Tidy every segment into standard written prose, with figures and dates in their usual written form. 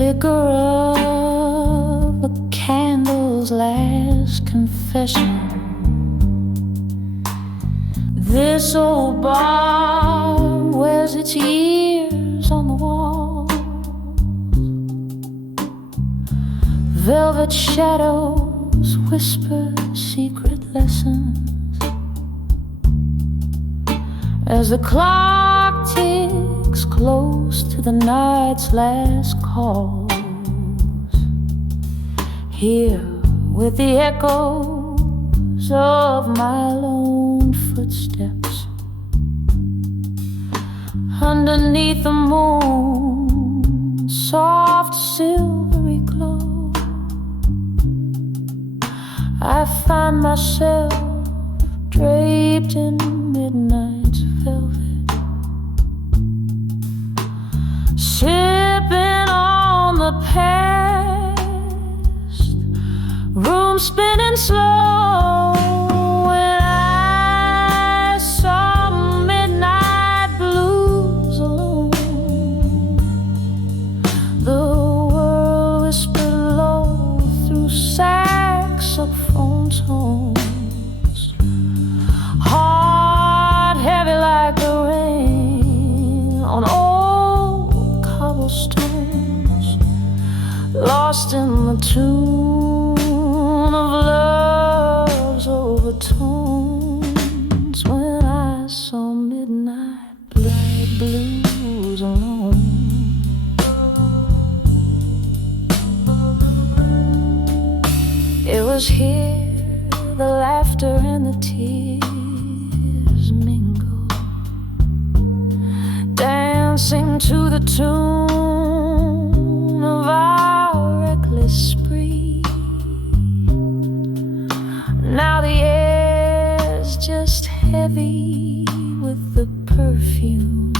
flicker of a candle's last confession. This old bar wears its years on the wall. Velvet shadows whisper secret lessons as the clock ticks close to the night's last calls. Here with the echoes of my lone footsteps underneath the moon's soft silvery glow, I find myself draped in midnight's velvet, sipping on the past, room spinning slow. When I saw midnight blues alone, the world whispered low through saxophone tones, heart heavy like the rain on old cobblestones, lost in the tune of love's overtones. When I saw midnight blues alone, it was here the laughter and the tears mingled, dancing to the tune of our reckless spree. Now the air's just heavy with the perfume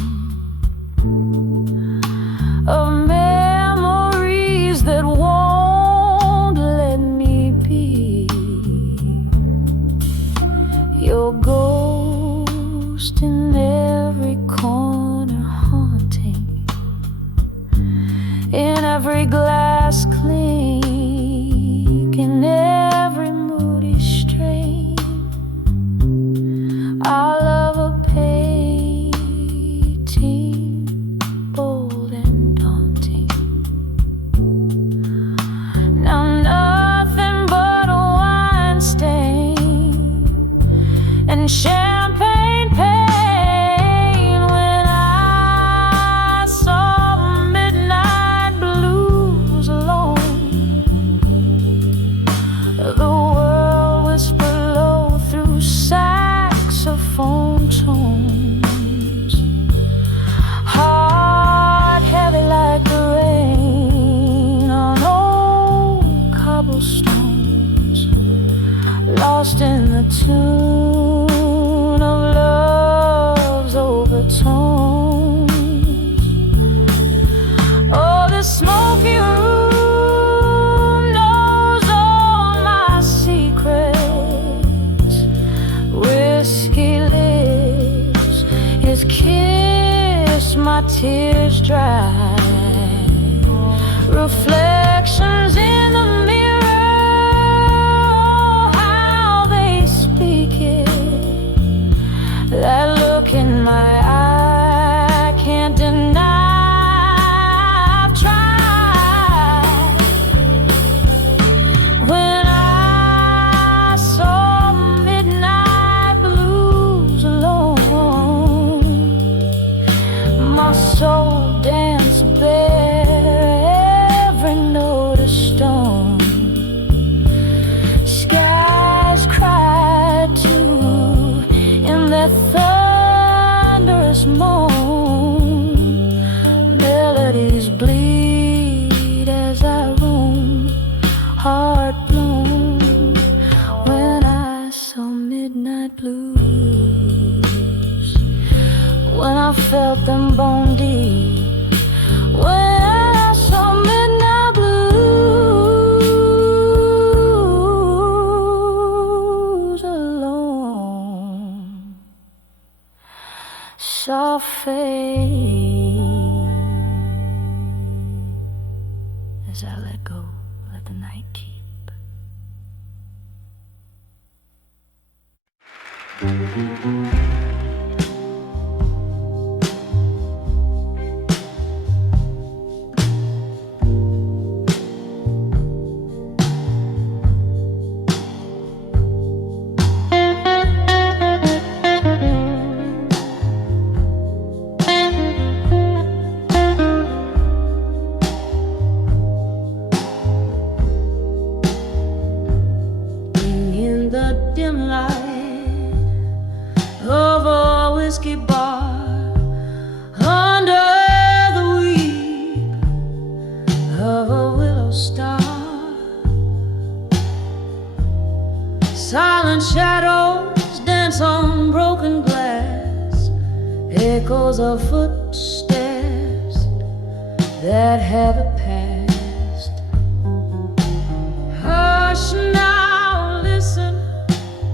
of memories that won't let me be your ghost in every corner, haunting in every glass clink, in every moody strain. Our love a painting, bold and daunting. Now nothing but a wine stain and champagne pain. When I saw midnight blues alone, the world whispered low through saxophone tones, heart heavy like the rain on old cobblestones, lost in the tune of love's overtones. Oh, the smoky room knows all my secrets. Whiskey lips, his kiss, my tears dry. Reflections in the mirror, how they speak it. That look in my eye, can't deny. I've tried. When I saw midnight blues alone, my soul danced bare, every note a stone. Skies cried too in that thunderous moan. Melodies bleed as I roam, heart blown. When I saw midnight blues, when I felt them bone deep, when I saw midnight blues alone, saw fade words I let go, let the night keep. Silent shadows dance on broken glass, echoes of footsteps that haven't passed. Hush now, listen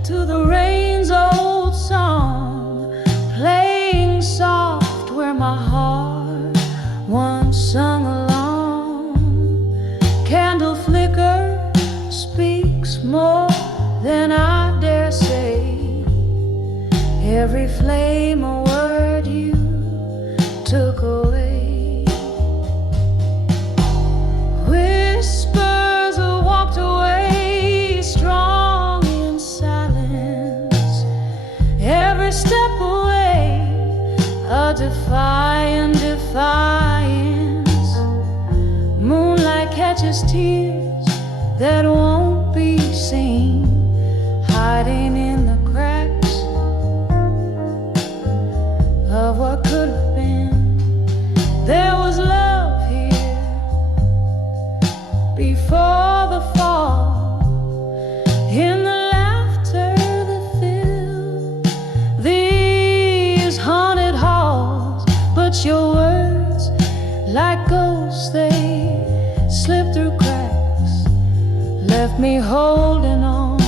to the rain's old song, playing soft where my heart once sung along. Candle flicker speaks more than I dare say. Every flame a word you took away. Whispers walked away, strong in silence. Every step away, a defiant defiance. Moonlight catches tears that won't be seen, hiding in the cracks of what could have been. There was love here before the fall, in the laughter that filled these haunted halls. But your words, like ghosts, they slipped through cracks, left me holding on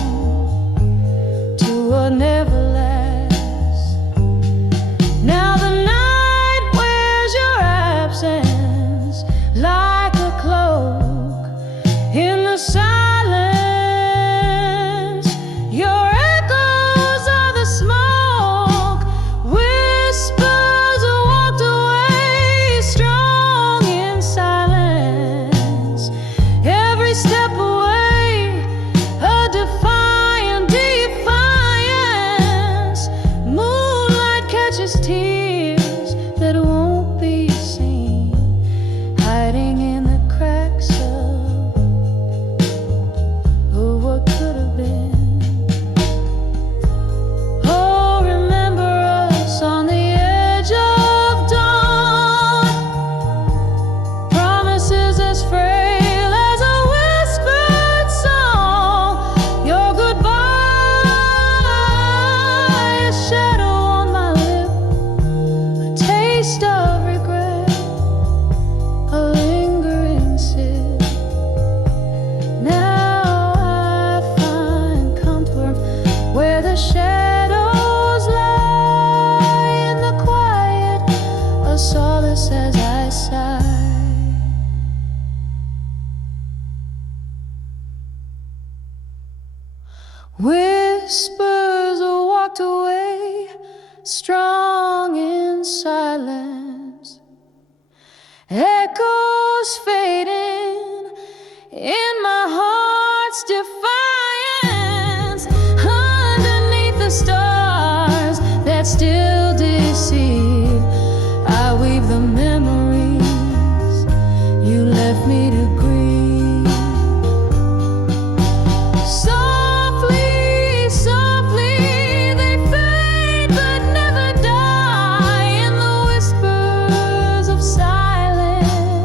to what never lasts. Now the night wears your absence like a cloak in the silence. Your echoes are the smoke. Whispers walked away, strong in silence. Every step away, a defiant defiance. Moonlight catches tears that won't be seen, hiding in the cracks of what could have been. Oh, remember us on the edge of dawn, promises as frail as a whispered song. Your goodbye, a shadow on my lip, a taste of regret, a lingering sip. Now I find comfort where the shadows lie, in the quiet, a solace as I sigh. Whispers walked away, strong in silence. Echoes fading in my heart's defiance. Underneath the stars that still deceive, I weave the memories you left me to grieve. Softly, softly they fade but never die, in the whispers of silence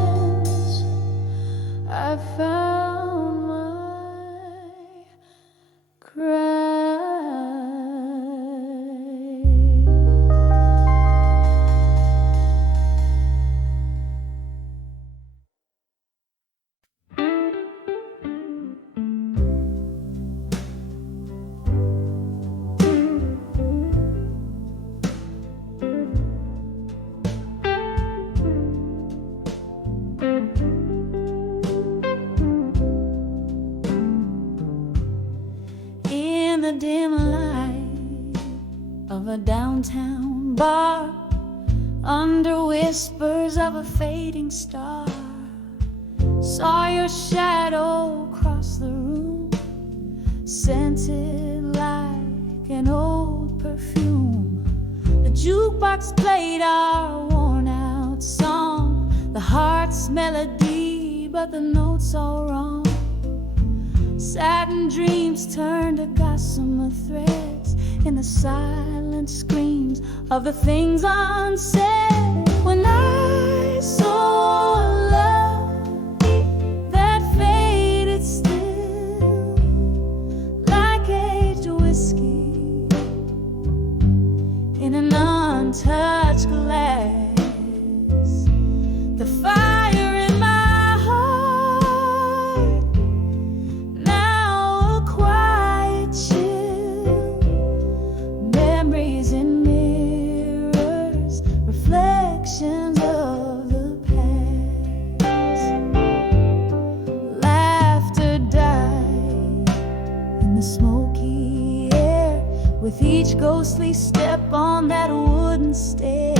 I found dim light of a downtown bar, under whispers of a fading star, saw your shadow cross the room, scented like an old perfume. The jukebox played our worn out song, the heart's melody, but the notes all wrong. Satin dreams turned to gossamer threads in the silent screams of the things unsaid. When I saw love that faded still, like aged whiskey in an untouched glass, the fire in my heart, now a quiet chill, memories in mirrors, reflections of the past. Laughter died in the smoky air with each ghostly step on that wooden stair.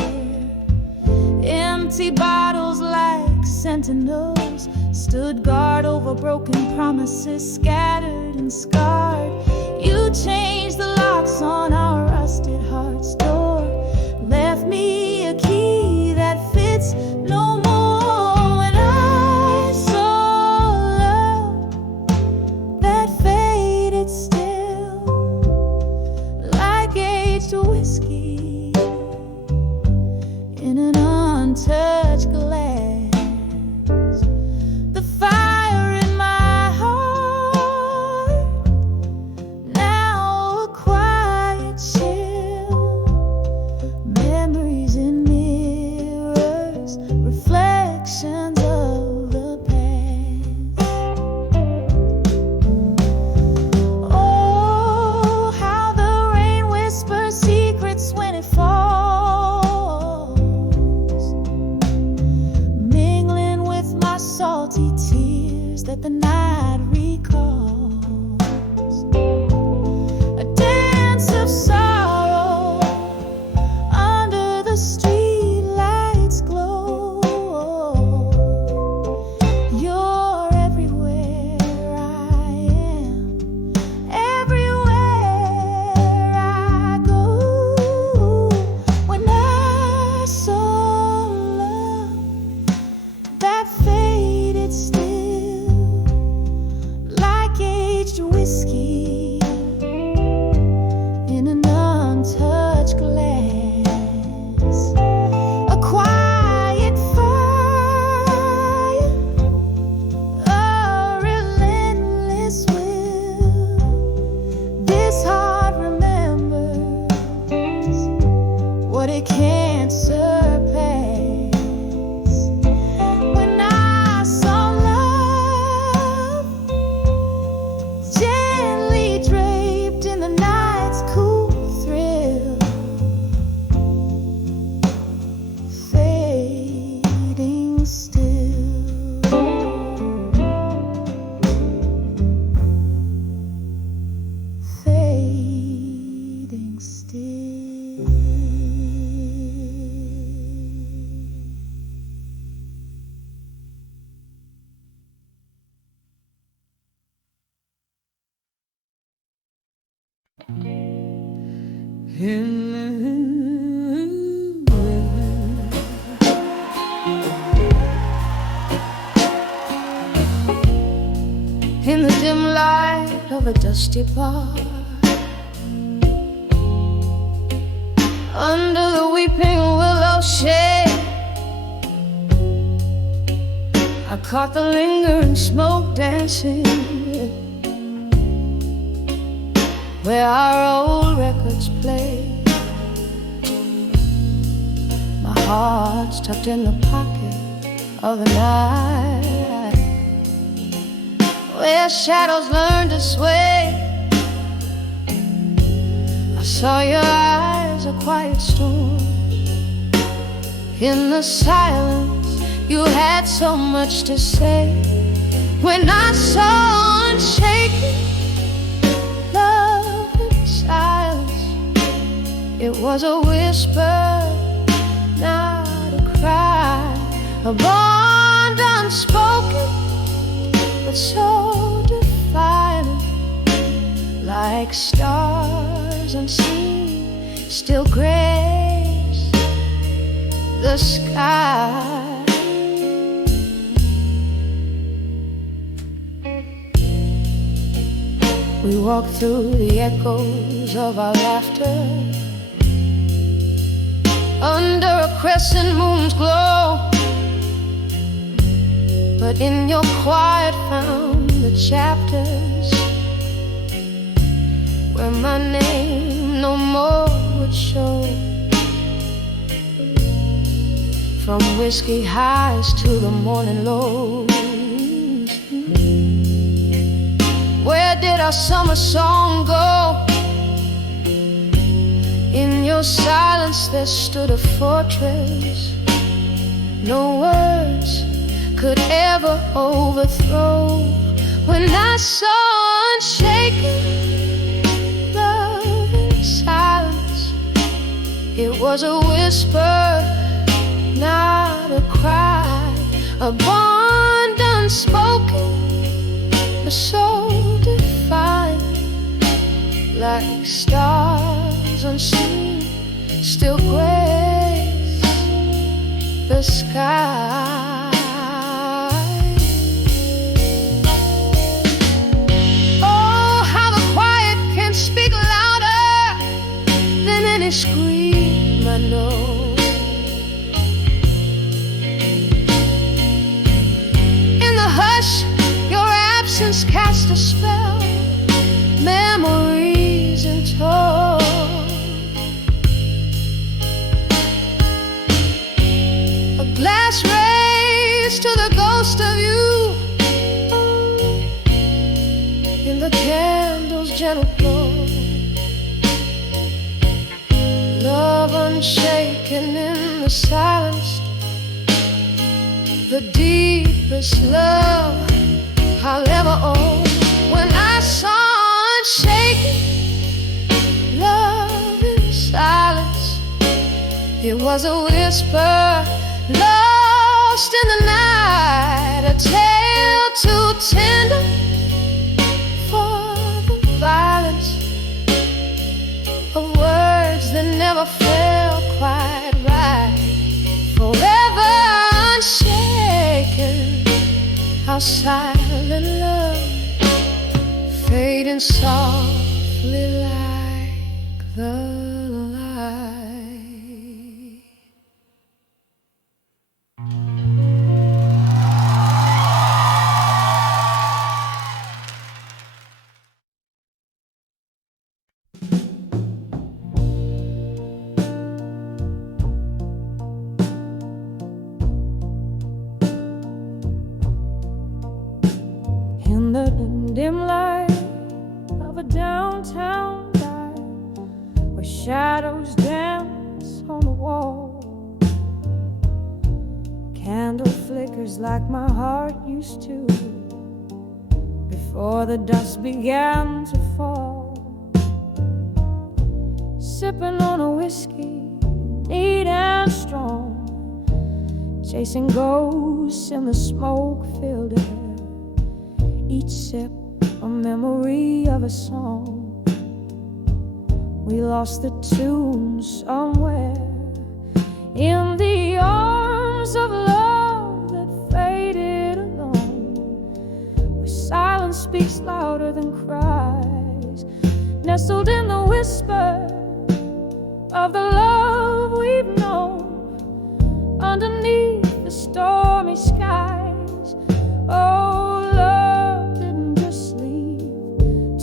Empty bottles like sentinels stood guard over broken promises, scattered and scarred. You changed the locks on our rusted heart's door, left me a key that fits no more. When I saw love that faded still, like aged whiskey in an untouched glass, the fire in my heart, now a quiet chill, memories in mirrors, reflections of the past. Oh, how the rain whispers secrets when it falls, mingling with my salty tears that the night recalls. A dance of sorrow under the street lights glow. You're everywhere I am, everywhere I go. When I saw love that faded still, like aged whiskey in an untouched glass, a quiet fire, a relentless will. This heart remembers what it can't surpass. When I saw love gently draped in the night's cool thrill, fading still, fading still. In the dim light of a dusty bar, under the weeping willow shade, I caught the lingering smoke dancing where our old records play. My heart's tucked in the pocket of the night, where shadows learn to sway. I saw your eyes, a quiet storm. In the silence, you had so much to say. When I saw unshaken love It was a whisper, not a cry, a bond unspoken, but so defiant, like stars unseen, still grace the sky. We walk through the echoes of our laughter, under a crescent moon's glow. But in your quiet found the chapters where my name no more would show. From whiskey highs to the morning lows, where did our summer song go? In your silence there stood a fortress no words could ever overthrow. When I saw unshaken love in silence, it was a whisper, not a cry, a bond unspoken, but so defiant, like stars unseen, still grace the sky. Oh, how the quiet can speak louder than any scream I know. In the hush, your absence cast a spell, memories in tow. A glass raised to the ghost of you, in the candle's gentle glow. Love unshaken in the silence, the deepest love I'll ever own. When I saw unshaken love in silence, it was a whisper lost in the night, a tale too tender for the violence of words that never felt quite right. Forever unshaken, our silent love fading softly like the light. In the dim light of a downtown night, where shadows dance on the wall, candle flickers like my heart used to before the dust began to fall. Sipping on a whiskey, neat and strong, chasing ghosts in the smoke-filled air. Each sip a memory of a song. We lost the tune somewhere in the arms of love that faded alone, where silence speaks louder than cries, nestled in the whisper of the love we've known, underneath the stormy skies. Oh, love didn't just sleep,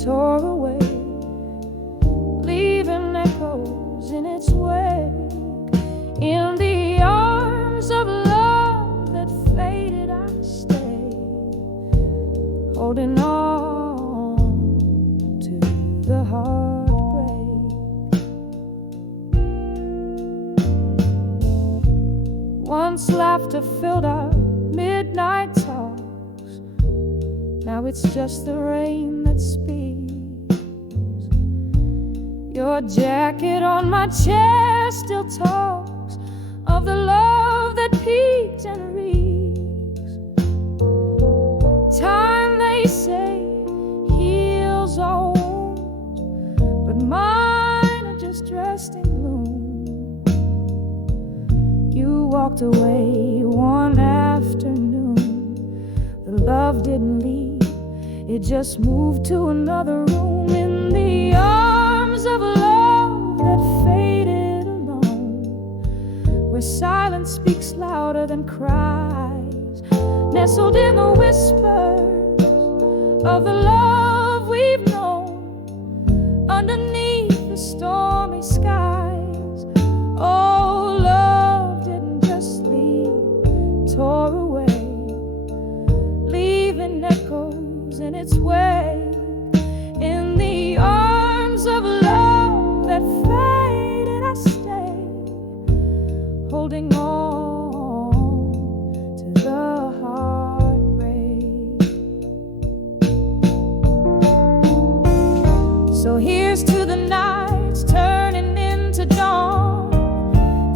tore away, leaving echoes in its wake. In the arms of love that faded, I stayed, holding on to the heartbreak. Once laughter filled our midnight talks, now it's just the rain that speaks. Your jacket on my chair still talks of the love that peaked and reeks. Time, they say, heals all wounds, but mine are just dressed in gloom. You walked away one afternoon. The love didn't leave, it just moved to another room in the arms of love that faded alone, where silence speaks louder than cries, nestled in the whispers of the love we've known, underneath the stormy skies. Oh, love didn't just leave, tore away, leaving echoes in its way. In the arms of love that faded, I stay, holding on to the heartbreak. So here's to the nights turning into dawn,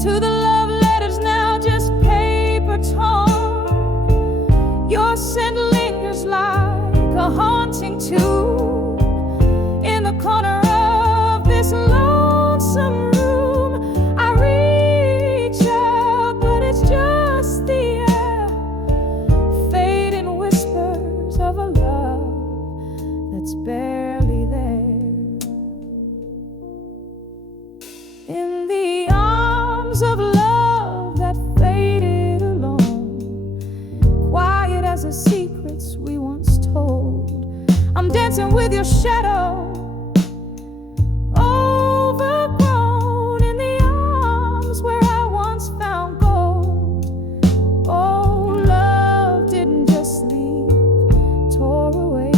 to the love letters now just paper torn. Your scent lingers like a haunting tune in the corner of this lonesome room. I reach out, but it's just the air, fading whispers of a love that's barely there. In the arms of love that faded alone, quiet as the secrets we once told, I'm dancing with your shadow, overgrown in the arms where I once found gold. Oh, love didn't just leave, tore away,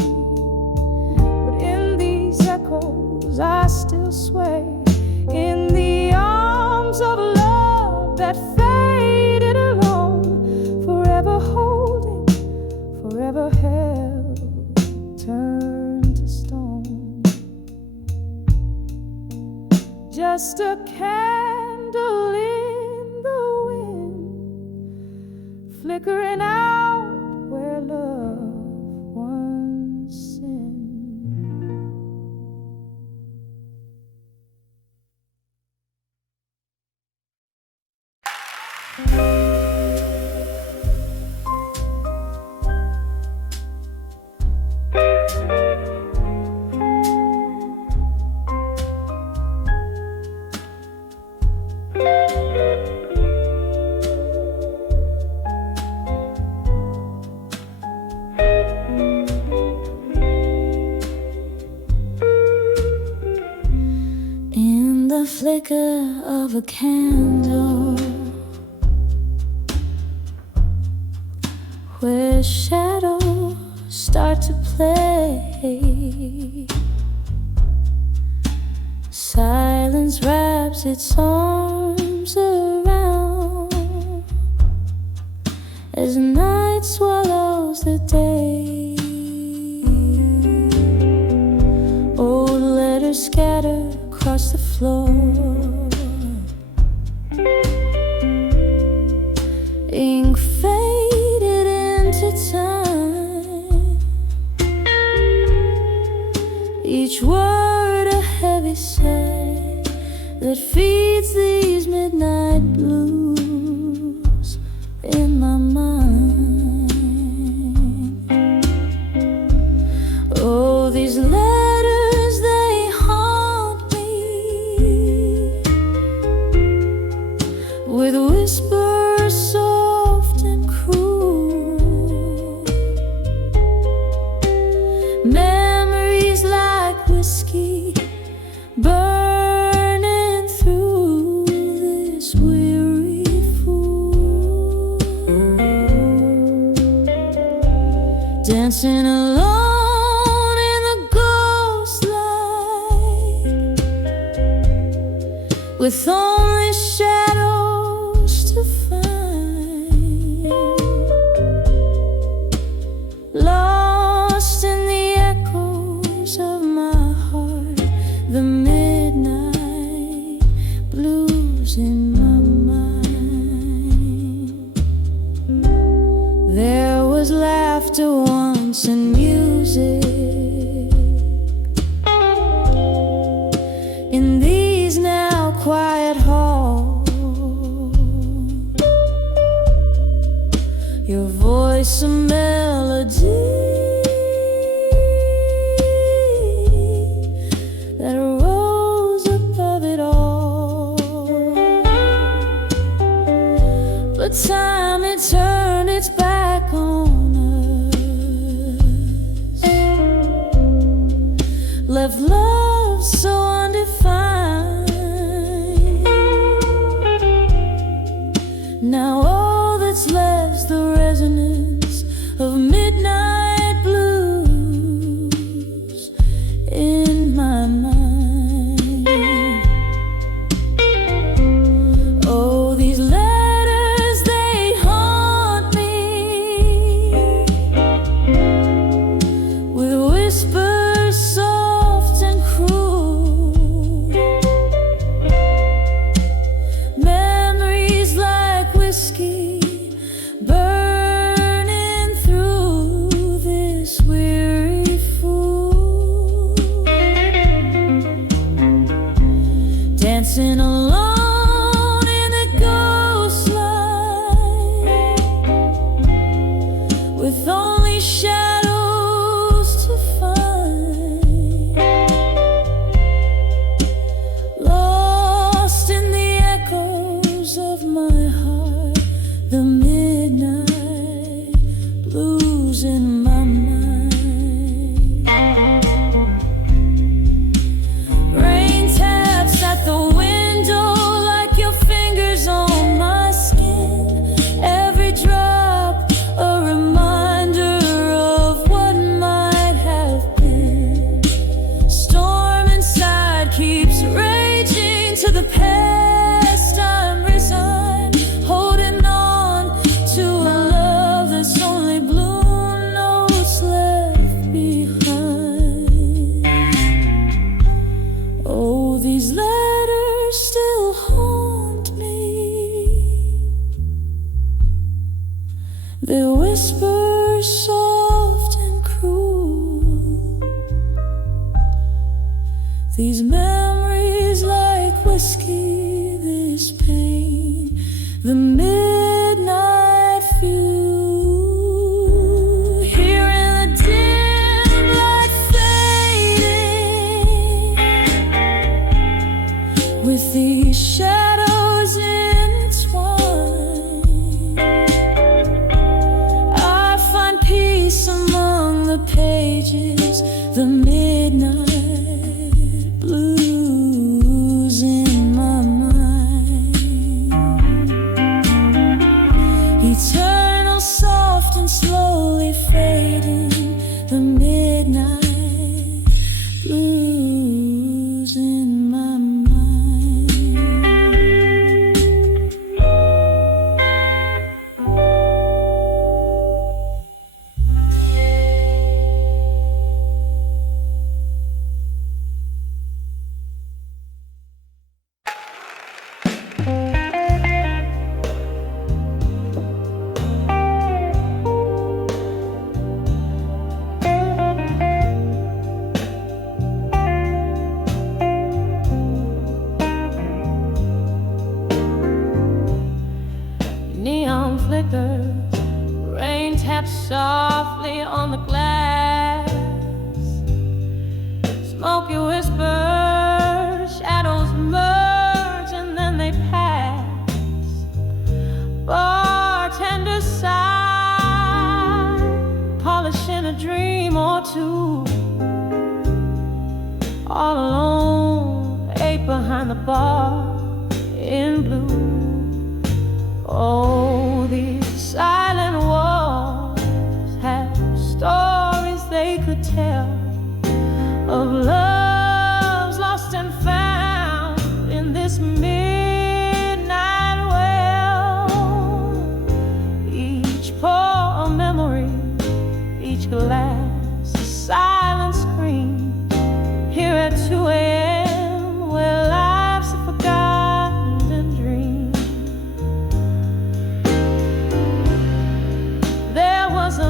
but in these echoes I still sway. In the arms of love that faded alone, forever holding, forever held, turned to stone. Just a candle in the wind, flickering out where love once sinned. In the flicker of a candle, where shadows start to play, silence wraps its arms around as night swallows the day. Old letters scatter across the floor, ink faded into time, each word a heavy sigh that feeds these midnight blues in my mind. Oh, these letters, they haunt me with whispers soft and cruel, memories like whiskey burning through this weary fool, dancing alone in the ghost light, with only shadows to find, lost in the echoes of my heart, the midnight was laughter once and music. In these now quiet halls, your voice a melody that rose above it all. But time had turned its back on us, left love so undefined. Now all that's left's the resonance of midnight blues in my mind. Oh, these letters, they haunt me with whispers soft and cruel, memories like whiskey burning through this weary fool, dancing alone in a ghost light with only shadows to find, lost in the echoes of my heart, the midnight blues in my mind. Rain taps at the window like your fingers on my skin, every drop a reminder of what might have been. Storm inside keeps raging to the past. I'm resigned, holding on to a love that's only blue notes left behind. Oh, these letters still haunt me, their whispers soft and cruel, these memories like whiskey, this pain, the midnight fuel. Here in the dim light fading, with these shadows entwined, I find peace among the pages, the midnight blues in my mind. Eternal, soft and slowly fading, the midnight blues in my mind. Neon flickers, rain taps softly on the glass, smoky whispers, shadows merge and then they pass. Bartender sigh, polishing a dream or two, all alone, eight behind the bar in blue. Oh, these silent walls have stories they could tell of loves lost and found in this midnight well. Each pour a memory, each glass a silent scream. Here at 2 a.m. where life's a forgotten dream. There was a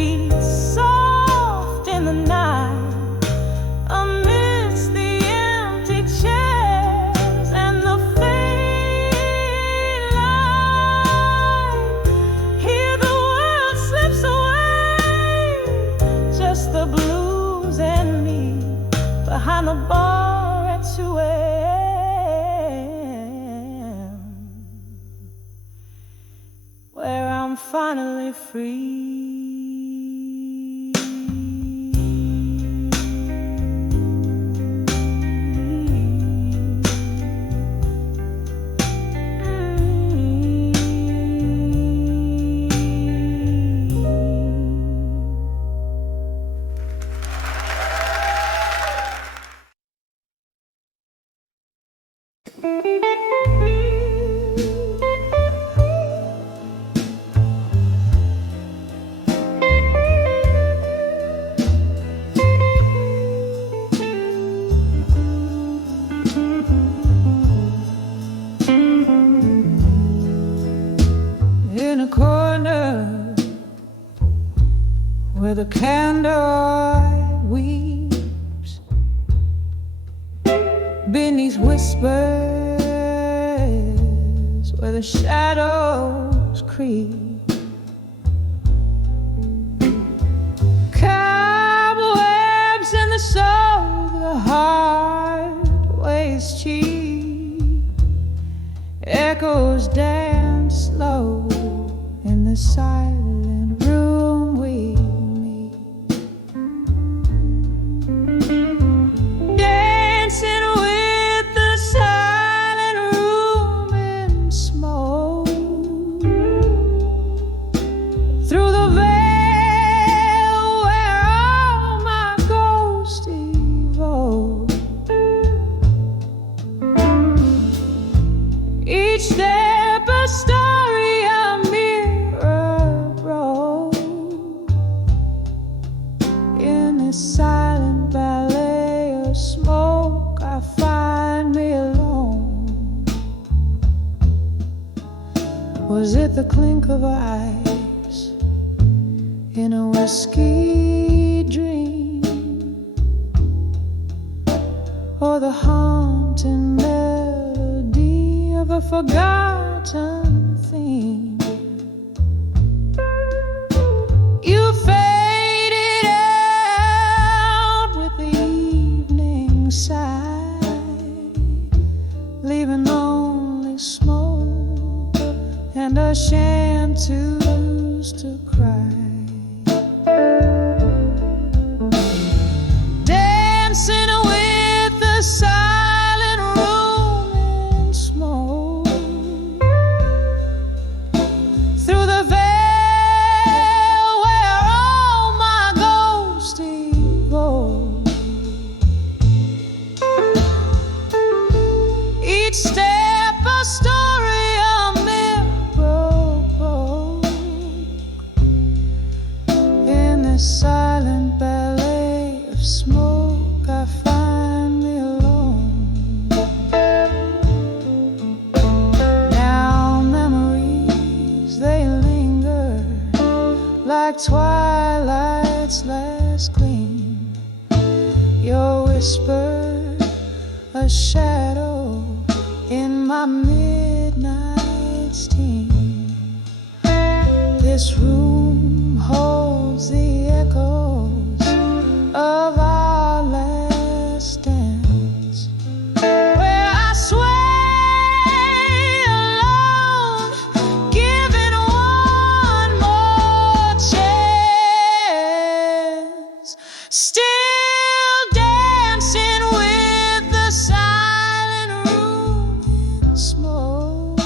beats soft in the night, amidst the empty chairs and the fade light. Here the world slips away, just the blues and me behind the bar at 2 a.m. where I'm finally free. In a corner where the candlelight weeps beneath whispers, where the shadows creep, cobwebs in the soul, the heart weighs cheap, echoes dance slow in the silent room we meet, dancing with the silent room in smoke, through the veil where all my ghosts evoke. Each step a story, a mirror broke. In this silent ballet of smoke, I find me alone. Was it the clink of ice in a whiskey dream, or the haunting melody of a forgotten theme? You faded out with the evening side, leaving only smoke and a chanteuse to cry. Dancing with the silent room in smoke, through the veil where all my ghosts evoke. Each step a story, a mirror broke. In this silent ballet of smoke, I find me alone. Now memories, they linger like twilight's last gleam. Your whisper, a shadow in my midnight steam. This room holds the echoes of our last dance, where I sway alone, giving one more chance, still dancing with the silent room in smoke.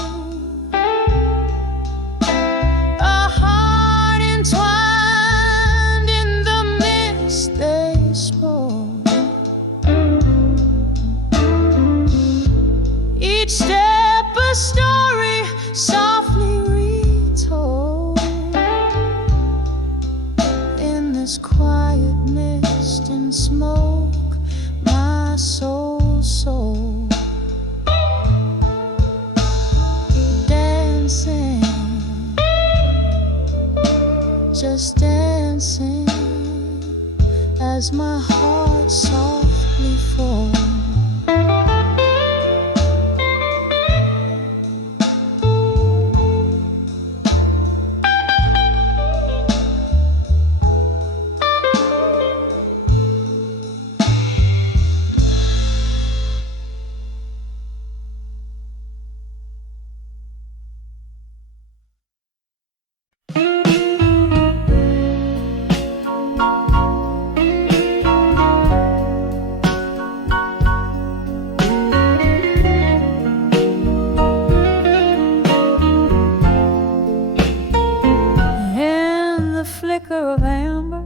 A heart entwined in the mist they spoke. Each step a story softly retold. In this quiet mist and smoke, my soul's soul dancing, just dancing. dancing as my heart softly falls. Of amber,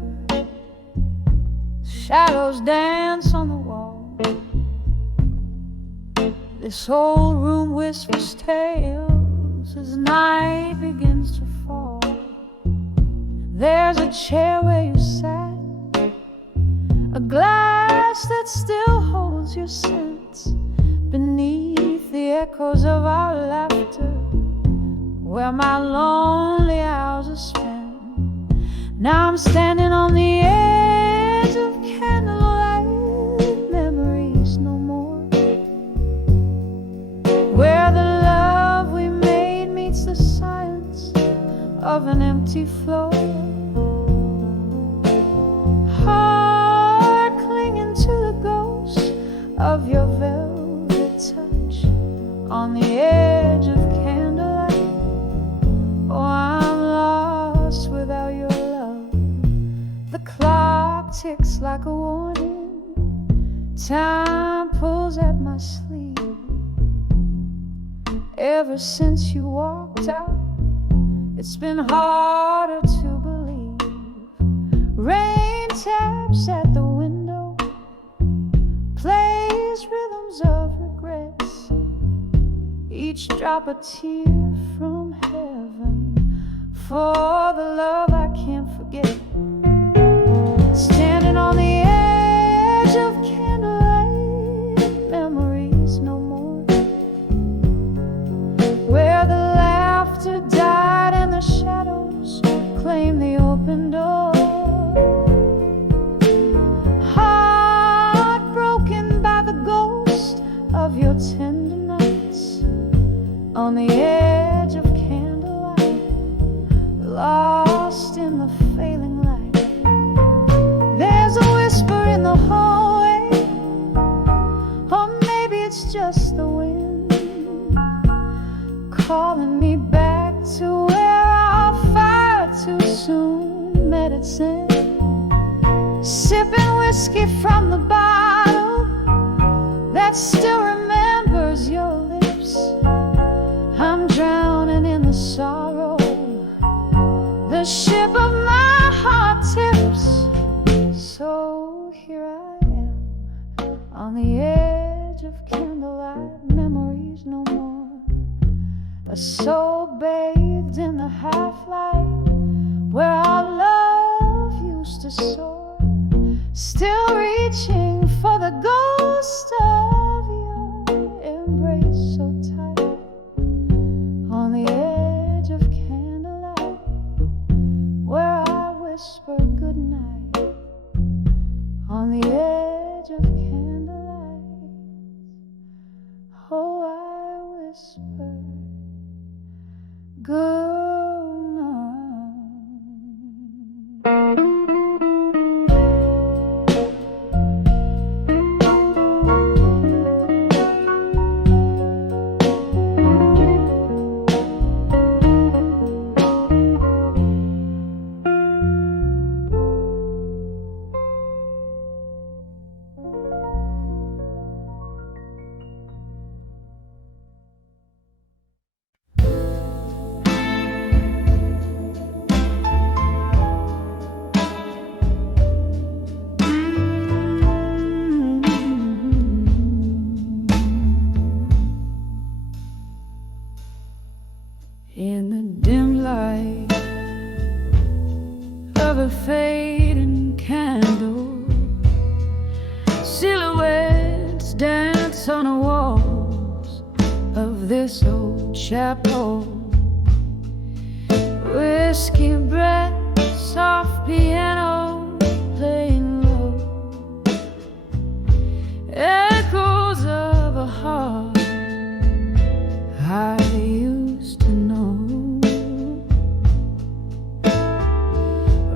shadows dance on the wall. This old room whispers tales as night begins to fall. There's a chair where you sat, a glass that still holds your scent beneath the echoes of our laughter, where my lonely hours are spent. Now I'm standing on the edge of candlelight, memories no more, where the love we made meets the silence of an empty floor. Heart clinging to the ghost of your velvet touch on the edge of candlelight. Oh, I'm lost without your love. The clock ticks like a warning. Time pulls at my sleeve. Ever since you walked out, it's been harder to believe. Rain taps at the window, plays rhythms of regrets, each drop a tear from heaven for the love I can't forget. Standing on the edge of candlelight, memories no more, where the laughter died and the shadows claim the open door. Heartbroken by the ghost of your tender nights on the edge of candlelight, lost in the failing light. There's a whisper in the hallway, or maybe it's just the wind calling me back to where our fire too soon met its end. Sipping whiskey from the bottle that still remembers your lips. I'm drowning in the sorrow, the ship of my heart tips. So here I am on the edge of candlelight, memories no more, a soul bathed in the half-light where our love used to soar, still reaching for the ghost of your embrace so tight on the edge of candlelight, where I whisper goodnight. On the edge of candlelight, oh, I whisper good night. In the dim light of a fading candle, silhouettes dance on the walls of this old chapel. Whiskey breaths soft piano playing low, echoes of a heart I used to know.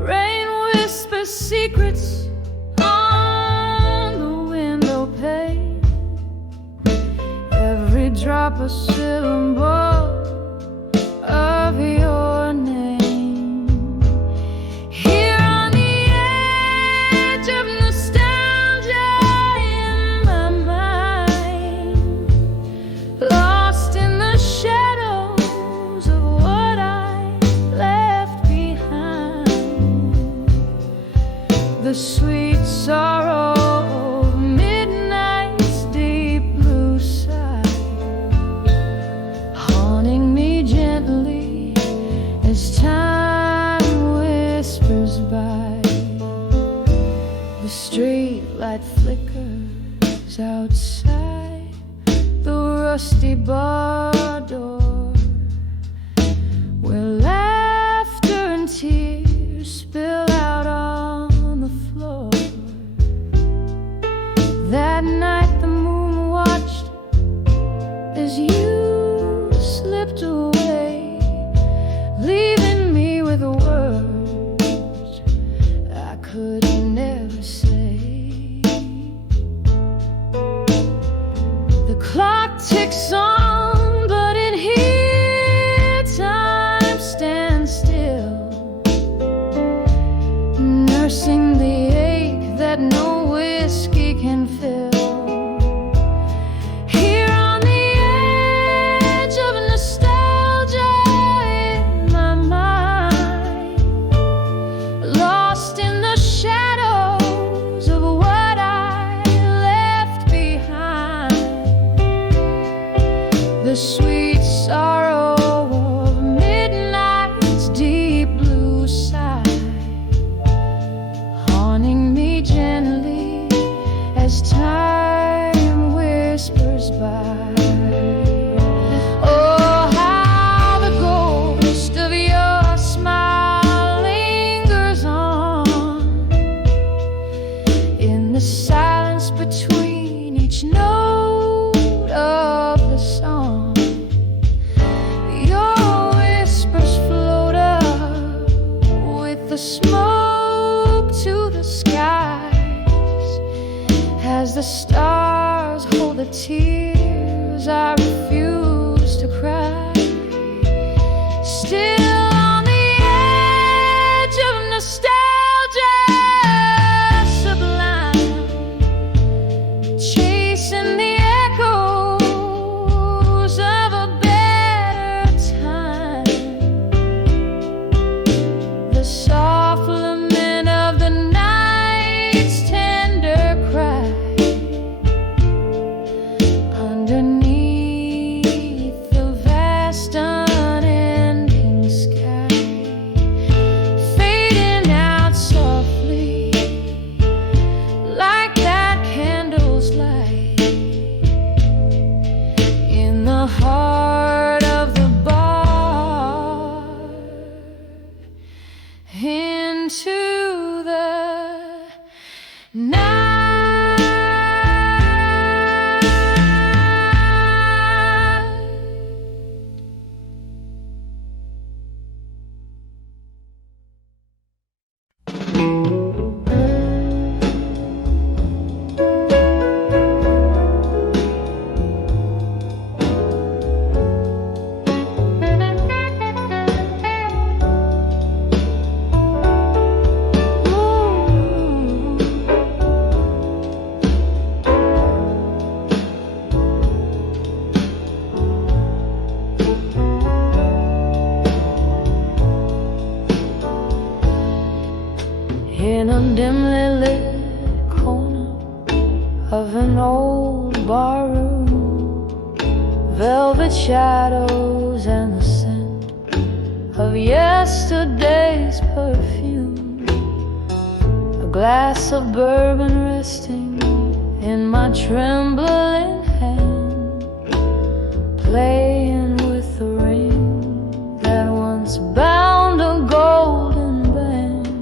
Rain whispers secrets on the window pane, every drop a syllable of your name. Here on the edge of nostalgia in my mind, lost in the shadows of what I left behind, the sweet sorrow of midnight's deep blue side, haunting me gently as time whispers by. The street light flickers outside the rusty bar door, where laughter and tears spill out on the floor. That night the moon watched as you slipped away, leaving me with words I could never say. The clock ticks on, but in here time stands still, nursing the ache that no whiskey can fill. Here on the edge of nostalgia in my mind, lost in the shadows of what I left behind, the sweet sorrow of midnight's deep blue side, haunting me gently as time whispers by. Oh, how the ghost of your smile lingers on in the silence between each note of the song. Your whispers float up with the smoke to the skies, as the stars hold the tears I refuse to cry. Still on the edge of nostalgia sublime, chasing the echoes of a better time, the soft lament of the night's tender cry, underneath the vast unending sky, fading out softly like that candle's light in the heart of the bar, into the night. In a dimly lit corner of an old barroom, velvet shadows and the scent of yesterday's perfume, a glass of bourbon resting in my trembling hand, playing with the ring that once bound a golden band.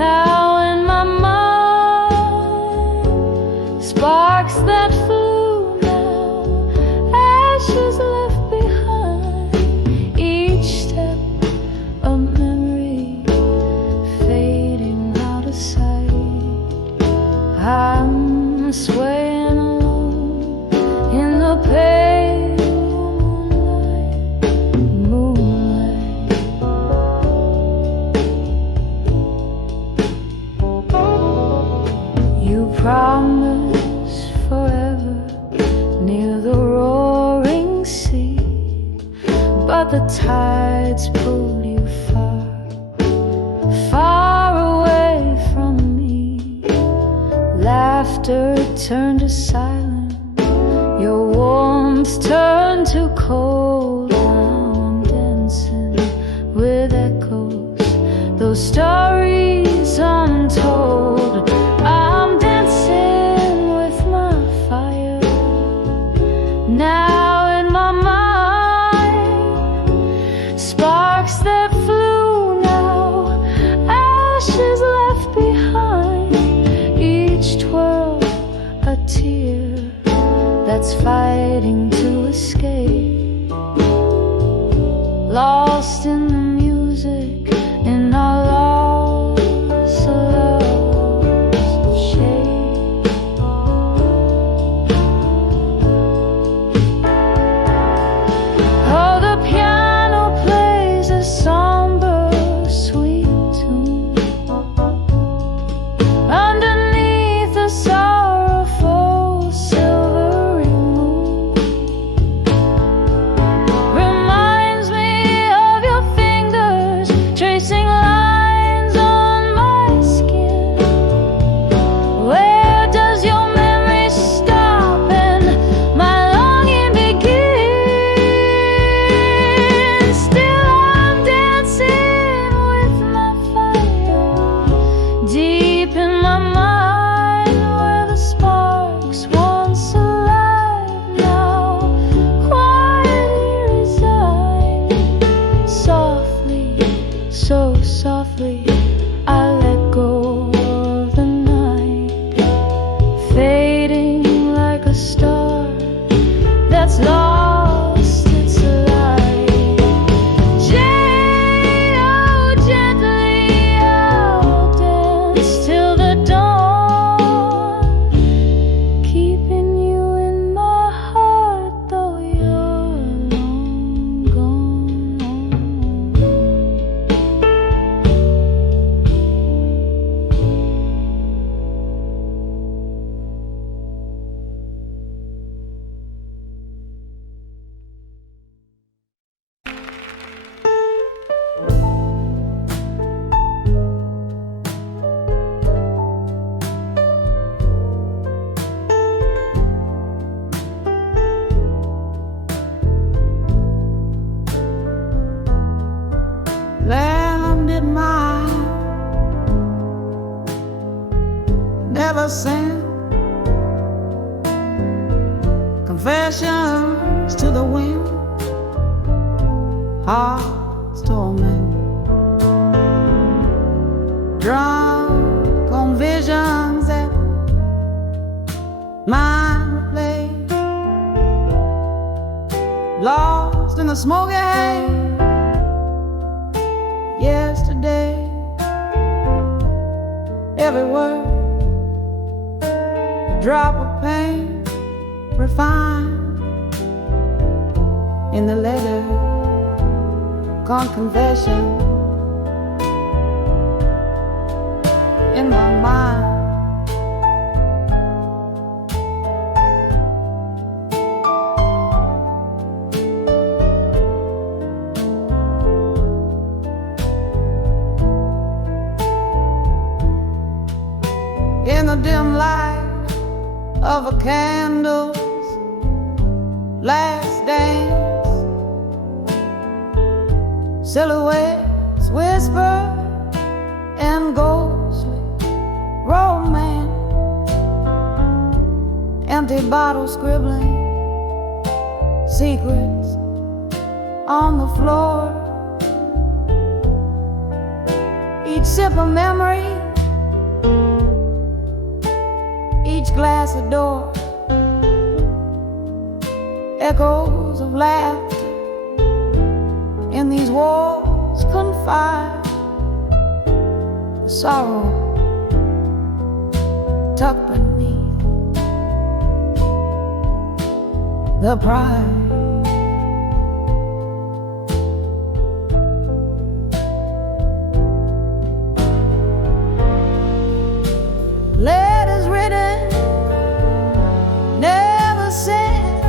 Now in my mind, sparks that flew now, ashes left behind. Each step a memory fading out of sight. I'm swaying alone in the pale moonlight. You promised forever near the roaring sea, but the tides pulled you far, far away from me. Laughter turned to silence, your warmth turned to cold. Now I'm dancing with echoes, those stories untold. I'm dancing with my fire. Now in my mind, sparks that flew now, ashes left behind. Each twirl a tear that's fighting to escape. Lost in the music, in our lost shape. Oh, the piano plays a somber, sweet tune underneath the sorrowful silvery moon. Reminds me of your fingers tracing lines on my skin. Where does your memory stop and my longing begin? Still I'm dancing with my fire, deep in my mind where the sparks once alive now quietly reside. Softly, so softly, I let go of the night, fading like a star that's lost its light. Gently I'll dance till the dawn, keeping you in my heart though you're long gone. Landed mine, never sent confessions to the wind, heart's torment, drunk on visions that mine play, lost in the smoky haze. Yesterday, every word, a drop of pain, refined in the letter, con confession in my mind. In the dim light of a candle's last dance, silhouettes whisper and ghostly romance, empty bottles scribbling secrets on the floor. Each sip a memory each glass a door, echoes of laughter in these walls confide the sorrow tucked beneath the pride. Letters written, never sent,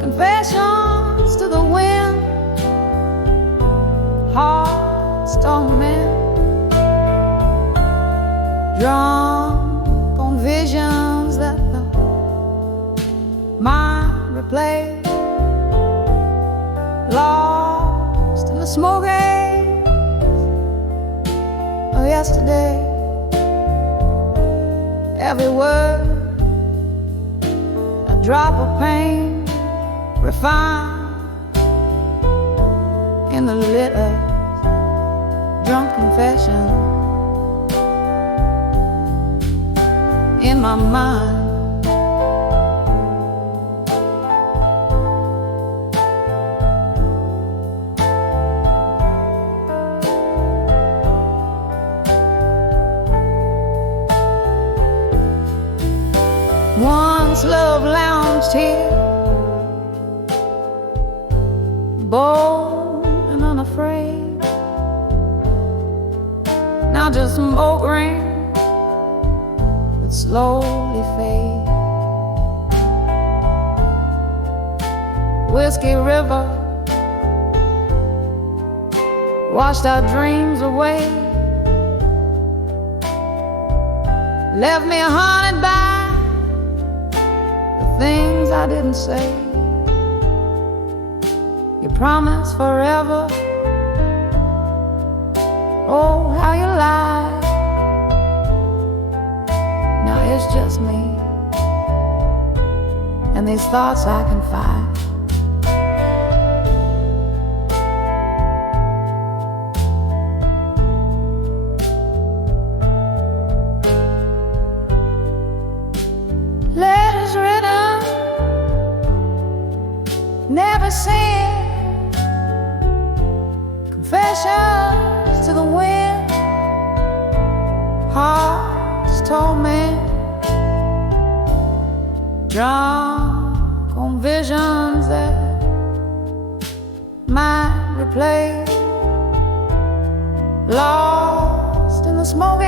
confessions to the wind, hearts torment, drunk on visions that the mind replays, lost in the smoky of yesterday. Every word, a drop of pain, refined in the lit of drunk confession. In my mind, once love lounged here, bold and unafraid. Now just smoke rings that slowly fade. Whiskey River washed our dreams away, left me haunted by things I didn't say. You promised forever, oh how you lied. Now it's just me and these thoughts I confide. Letters written, never sent, confessions to the wind, hearts torment, drunk on visions that might replay, lost in the smoky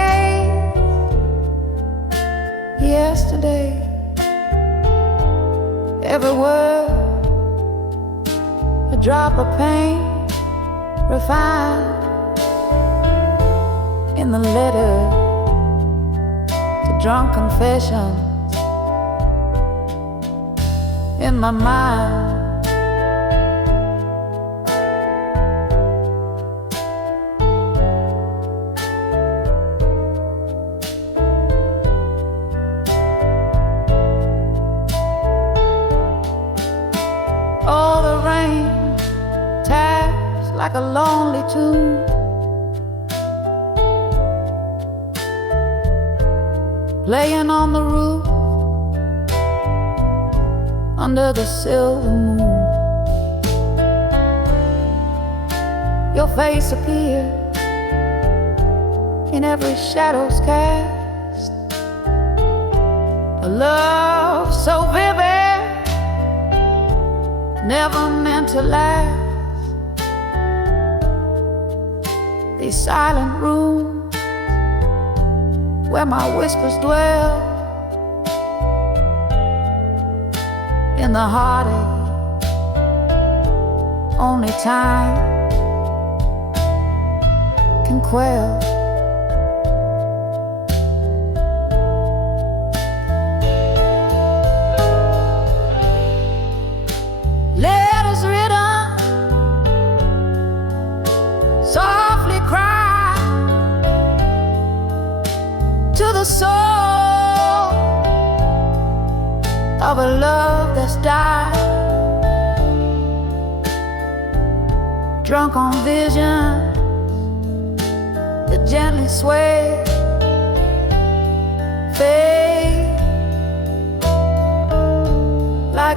yesterday. Every word, a drop of pain, refined in the letter to drunk confessions. In my mind, all the rain taps like a lonely tune, playing on the roof under the silver moon. Your face appeared in every shadow's cast, a love so vivid, never meant to last. These silent rooms where my whispers dwell, in the heartache only time can quell. Letters written, softly cry to the soul of a love that's died, drunk on vision that gently sway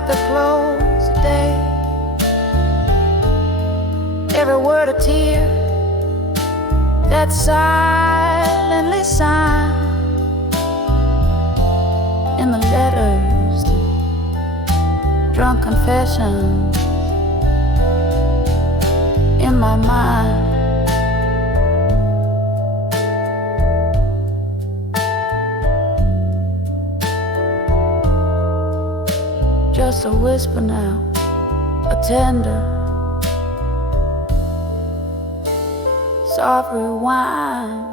that close the day. Every word a tear that silently sighed in the letters, drunk confessions in my mind. Just a whisper now, a tender, soft rewind.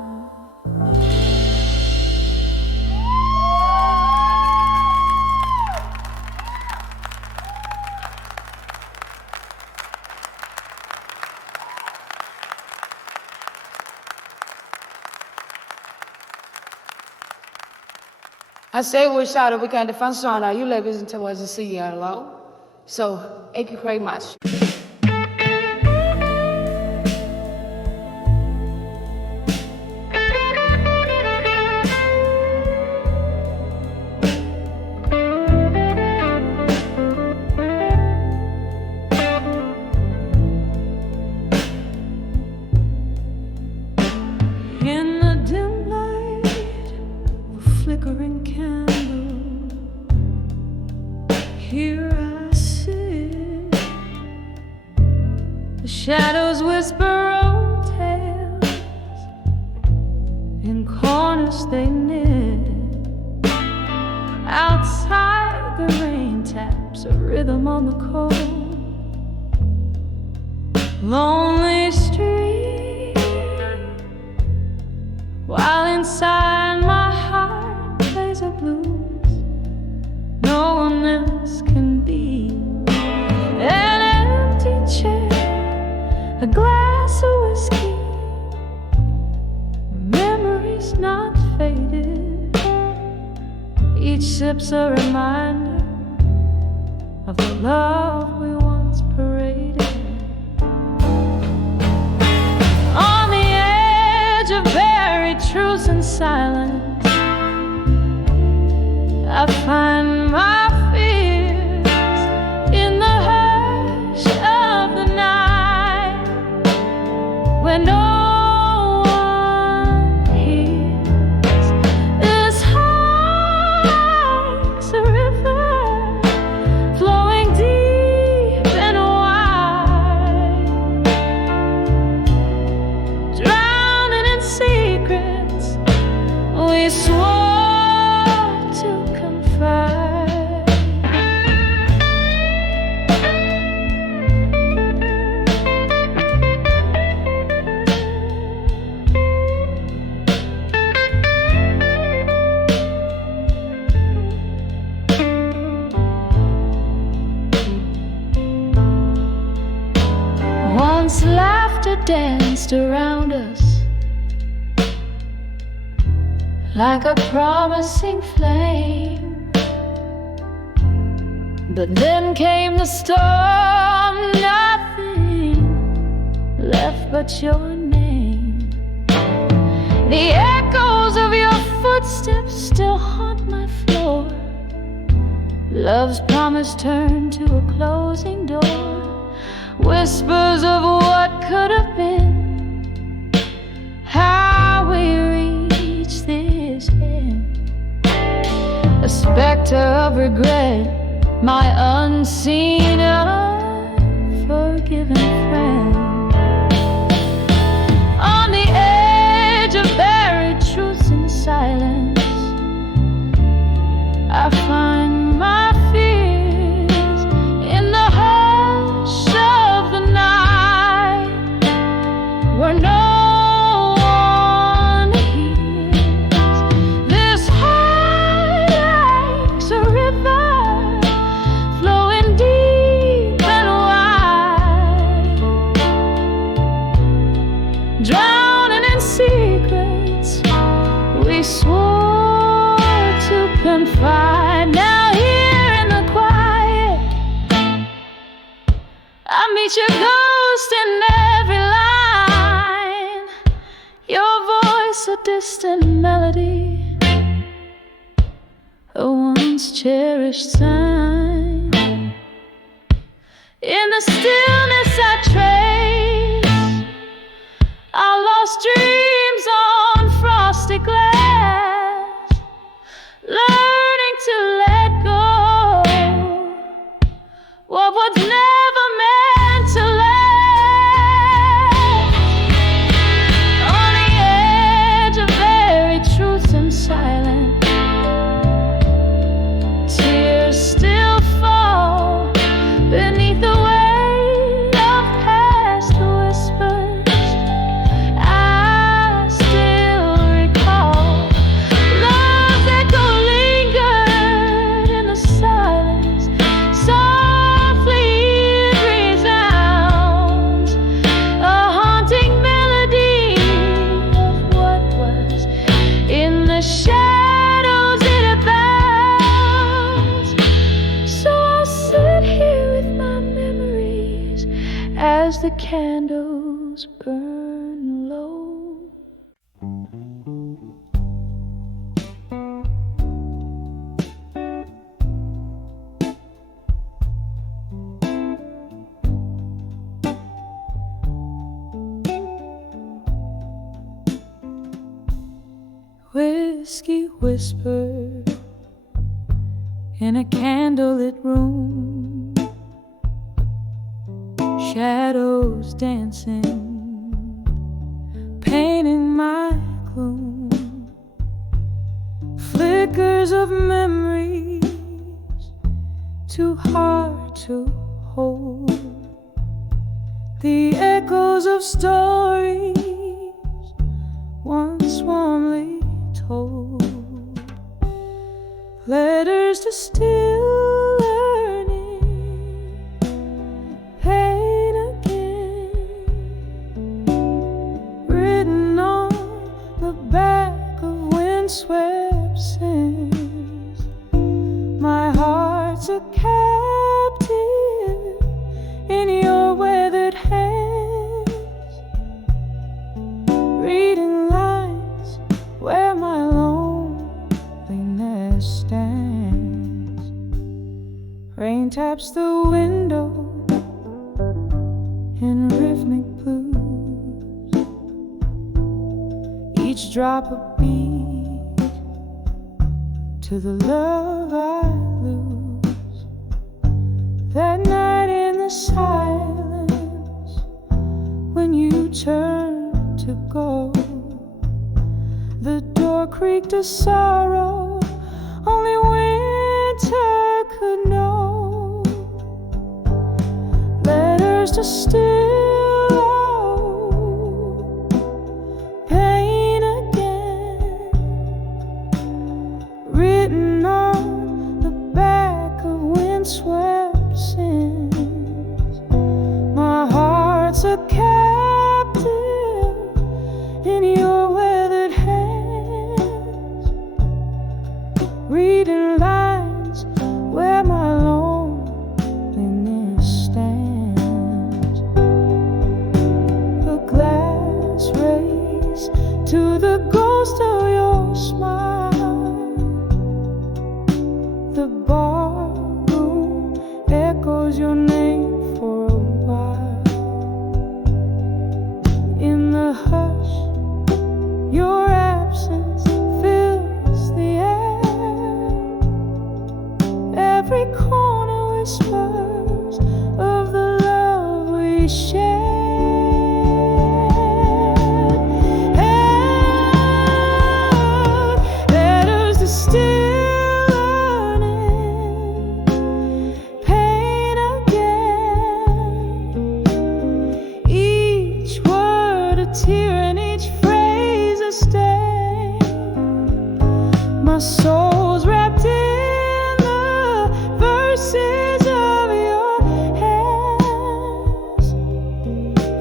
I say we shout we kan det fanns såna you like listen to us see you alone. So, thank you very much. In the dim light of a flickering candle, here I sit. The shadows whisper old tales, in corners they knit. Outside the rain taps a rhythm on the cold, lonely street, while inside my heart plays a blues no one else can be. An empty chair, a glass of whiskey, memories not faded. Each sip's a reminder of the love we once paraded. On the edge of buried truths and silence, I find my fears in the hush of the night, when no one hears. This heart's a river flowing deep and wide, drowning in secrets we swore to confide. Once laughter danced around us like a promising flame, but then came the storm, nothing left but your name. The echoes of your footsteps still haunt my floor. Love's promise turned to a closing door. Whispers of what could have been, how we reached this end. A specter of regret, my unseen, unforgiven friend. On the edge of buried truths and silence, I find my fears in the hush of the night, where no one hears. This heart like's a river flowing deep and wide, drowning in secrets we swore to confide. Now here in the quiet, I meet your ghost in every line. Your voice a distant melody, a once cherished sign. In the stillness I trace our lost dreams on frosty glass, learning to let go what was never meant to last. On the edge of very truth and silence, tears still fall beneath the weight of past whispers. I still recall love that go lingered in the silence. Softly it resounds, a haunting melody of what was. In the shadows it abounds. So I'll sit here with my memories as the candles burn low. Whiskey whispered in a candlelit room, shadows dancing, painting my gloom, flickers of memories too hard to hold, the echoes of stories once warmly told, letters to still learning, pain again, written on the back of windswept sands. My heart's a captive in your weathered hands, reading lines where my loneliness stands. Rain taps the window in rhythmic blues, each drop a beat to the love I lose. That night in the silence, when you turned to go, the door creaked a sorrow only winter could know. Letters to still owe, pain again, written on the back of windswept sands. My heart's a captive in your weathered hands, reading lines where my loneliness stands. A glass race to the ghost of your smile, the barroom echoes your name for a while. In the hush, your absence fills the air. Every corner whispers of the love we shared. And letters to still learning, pain again. Each word a tear and each phrase a stain. My soul's wrapped in the verses of your hands,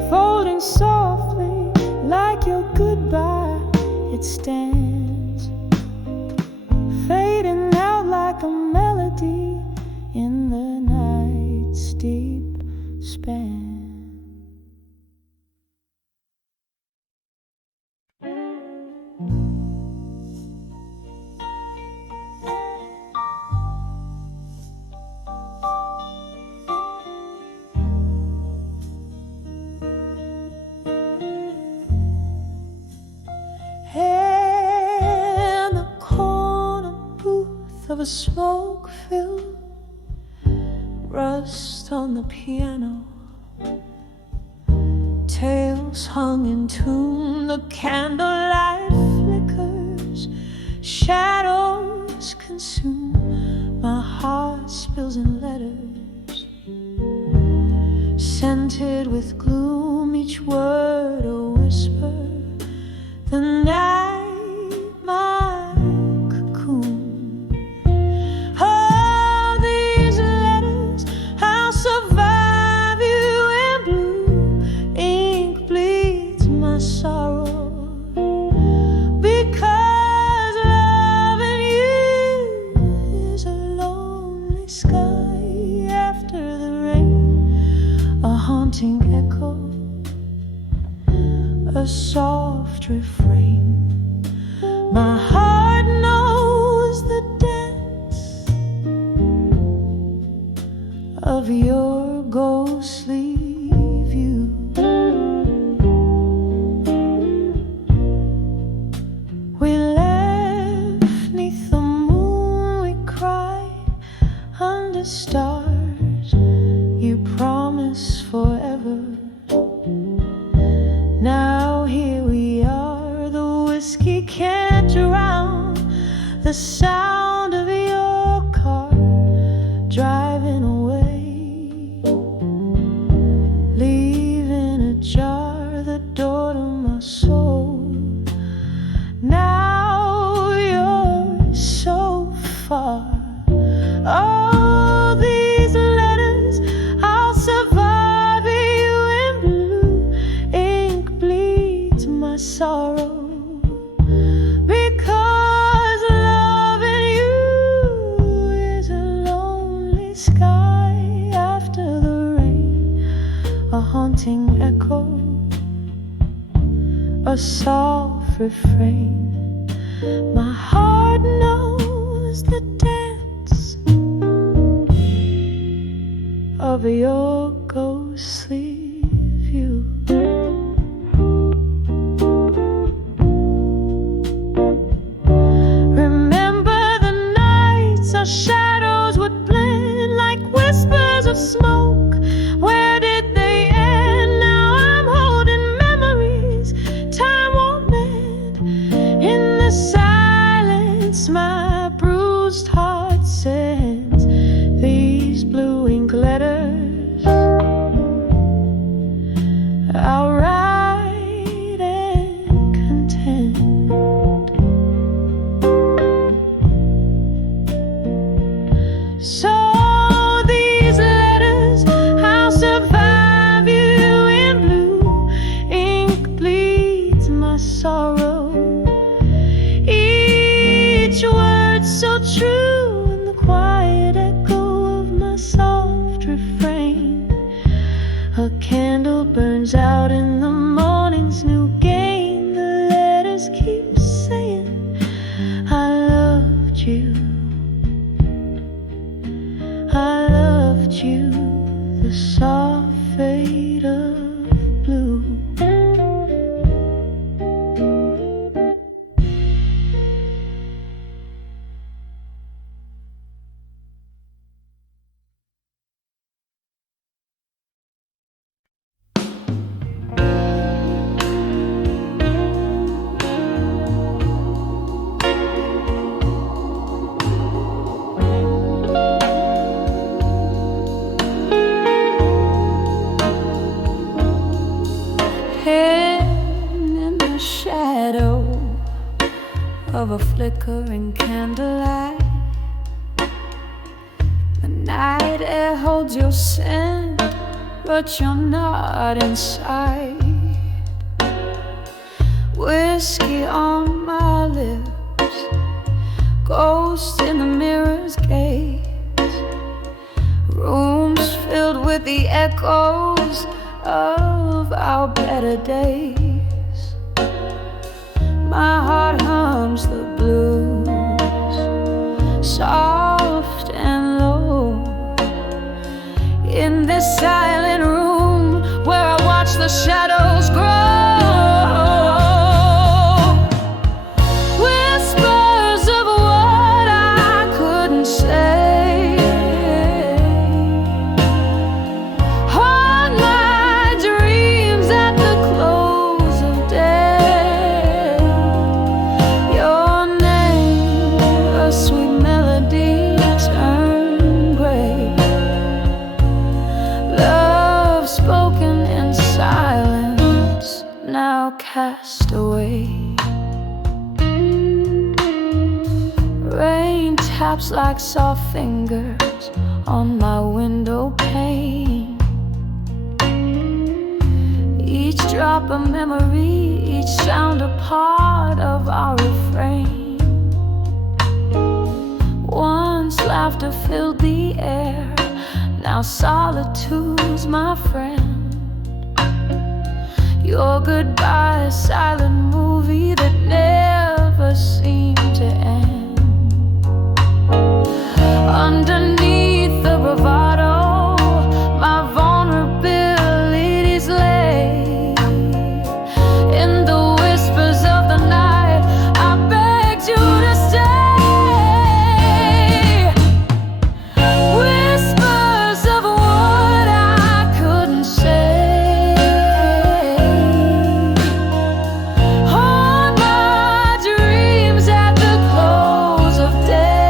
folding softly like your goodbye. It stands, fading out like a melody in the night's deep span. of a smoke-filled rust on the piano. Tales hung in tune, the candlelight flickers, shadows consume. My heart spills in letters, scented with gloom, each word a whisper. The night, my cocoon. Oh, these letters, I'll survive you in blue. Ink bleeds my sorrow, because loving you is a lonely sky after the rain, a haunting echo, a soft refrain. My heart knows the dance of your ghostly view. We left 'neath the moon, we cried under stars. You promised forever. Now here we are, the whiskey can't drown the sound of your car driving away, leaving ajar the door to my soul. Now you're so far. Oh, these letters, I'll survive you in blue. Ink bleeds my sorrow, because loving you is a lonely sky after the rain, a haunting echo, a soft refrain. My heart knows the dance of your ghostly view. Remember the nights our shadows would blend like whispers of smoke. Where did they end? Now I'm holding memories time won't mend. In the silence my bruised heart sends these blue ink letters. I'll write and contend. So these letters, I'll survive you in blue. Ink bleeds my sorrow, each word so true in the quiet echo of my soft refrain. A candle burns out in the morning's new gain. The letters keep saying I loved you, I loved you. The soft fade of blue. Hidden in the shadow of a flickering candlelight, the night air holds your scent, but you're not inside. Whiskey on my lips, ghost in the mirror's gaze, rooms filled with the echoes of our better days. My heart hums the blues, soft and low, in this silent room where I watch the shadows grow. Whispers of what I could taps like soft fingers on my window pane. Each drop a memory, each sound a part of our refrain. Once laughter filled the air, now solitude's my friend. Your goodbye, a silent movie that never seemed to end. Underneath the bravado, my vulnerabilities lay. In the whispers of the night, I begged you to stay. Whispers of what I couldn't say. Haunt my dreams at the close of day.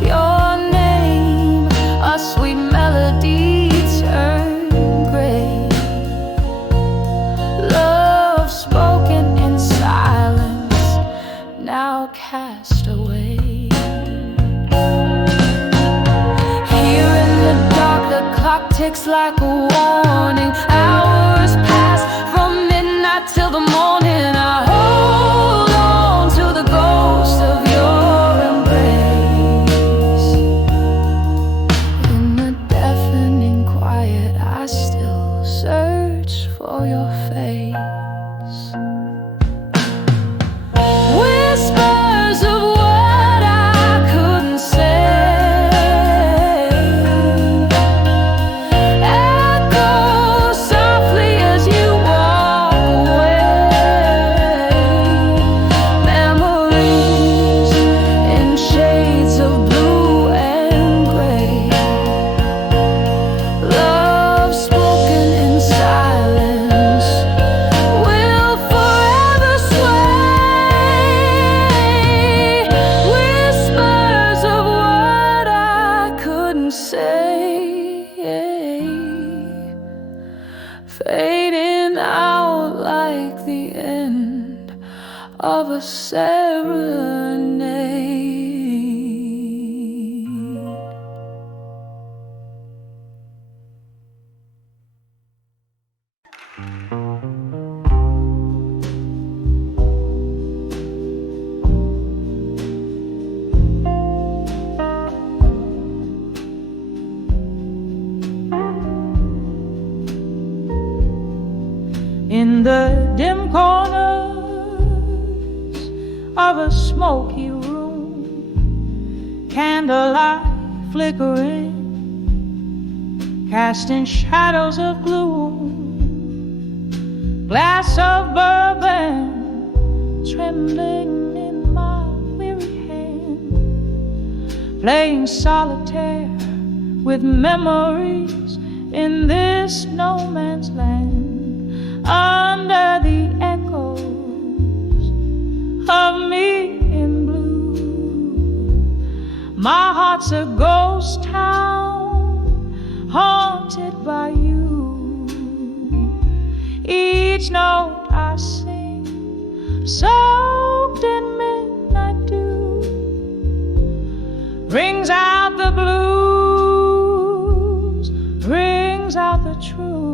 Your name, a sweet melody, turned gray. Love spoken in silence, now cast away. Here in the dark, the clock ticks like a warning. Hours pass from midnight till the morning. I hold on to the ghost of your embrace. In the deafening quiet, I still search for your face. Whispers of what I couldn't say. Echo softly as you walk away. Memories in shades of blue and gray. Love spoken in silence will forever sway. Whispers of what I couldn't say, fading out like the end of a serenade. In the dim corners of a smoky room, candlelight flickering, casting shadows of gloom. Glass of bourbon trembling in my weary hand, playing solitaire with memories in this no man's land. Under the echoes of me in blue, my heart's a ghost town haunted by you. Each note I sing, soaked in midnight dew, rings out the blues, rings out the truth.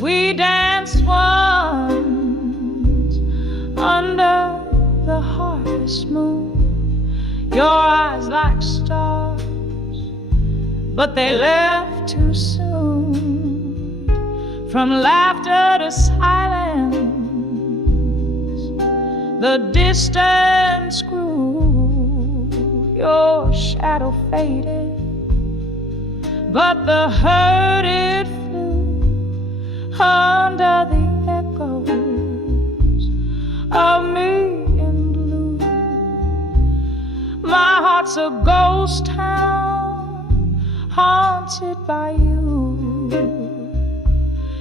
We danced once under the harvest moon, your eyes like stars, but they left too soon. From laughter to silence, the distance grew. Your shadow faded, but the hurt it under the echoes of me in blue. My heart's a ghost town haunted by you.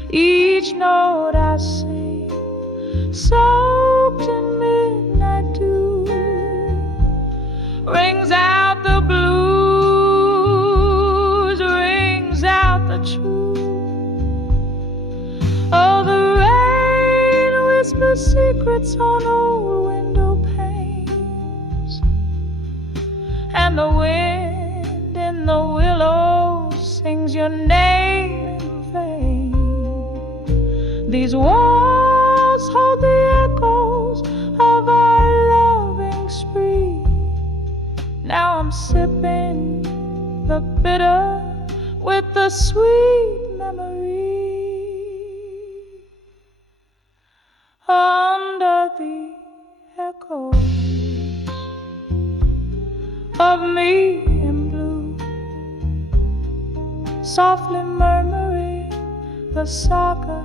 Each note I sing, soaked in midnight dew, rings out the blues, rings out the truth. Oh, the rain whispers secrets on old window panes. the wind in the willows sings your name in vain. These walls hold the echoes of our loving spree. Now I'm sipping the bitter with the sweet memory. Under the echoes of me in blue, softly murmuring the saga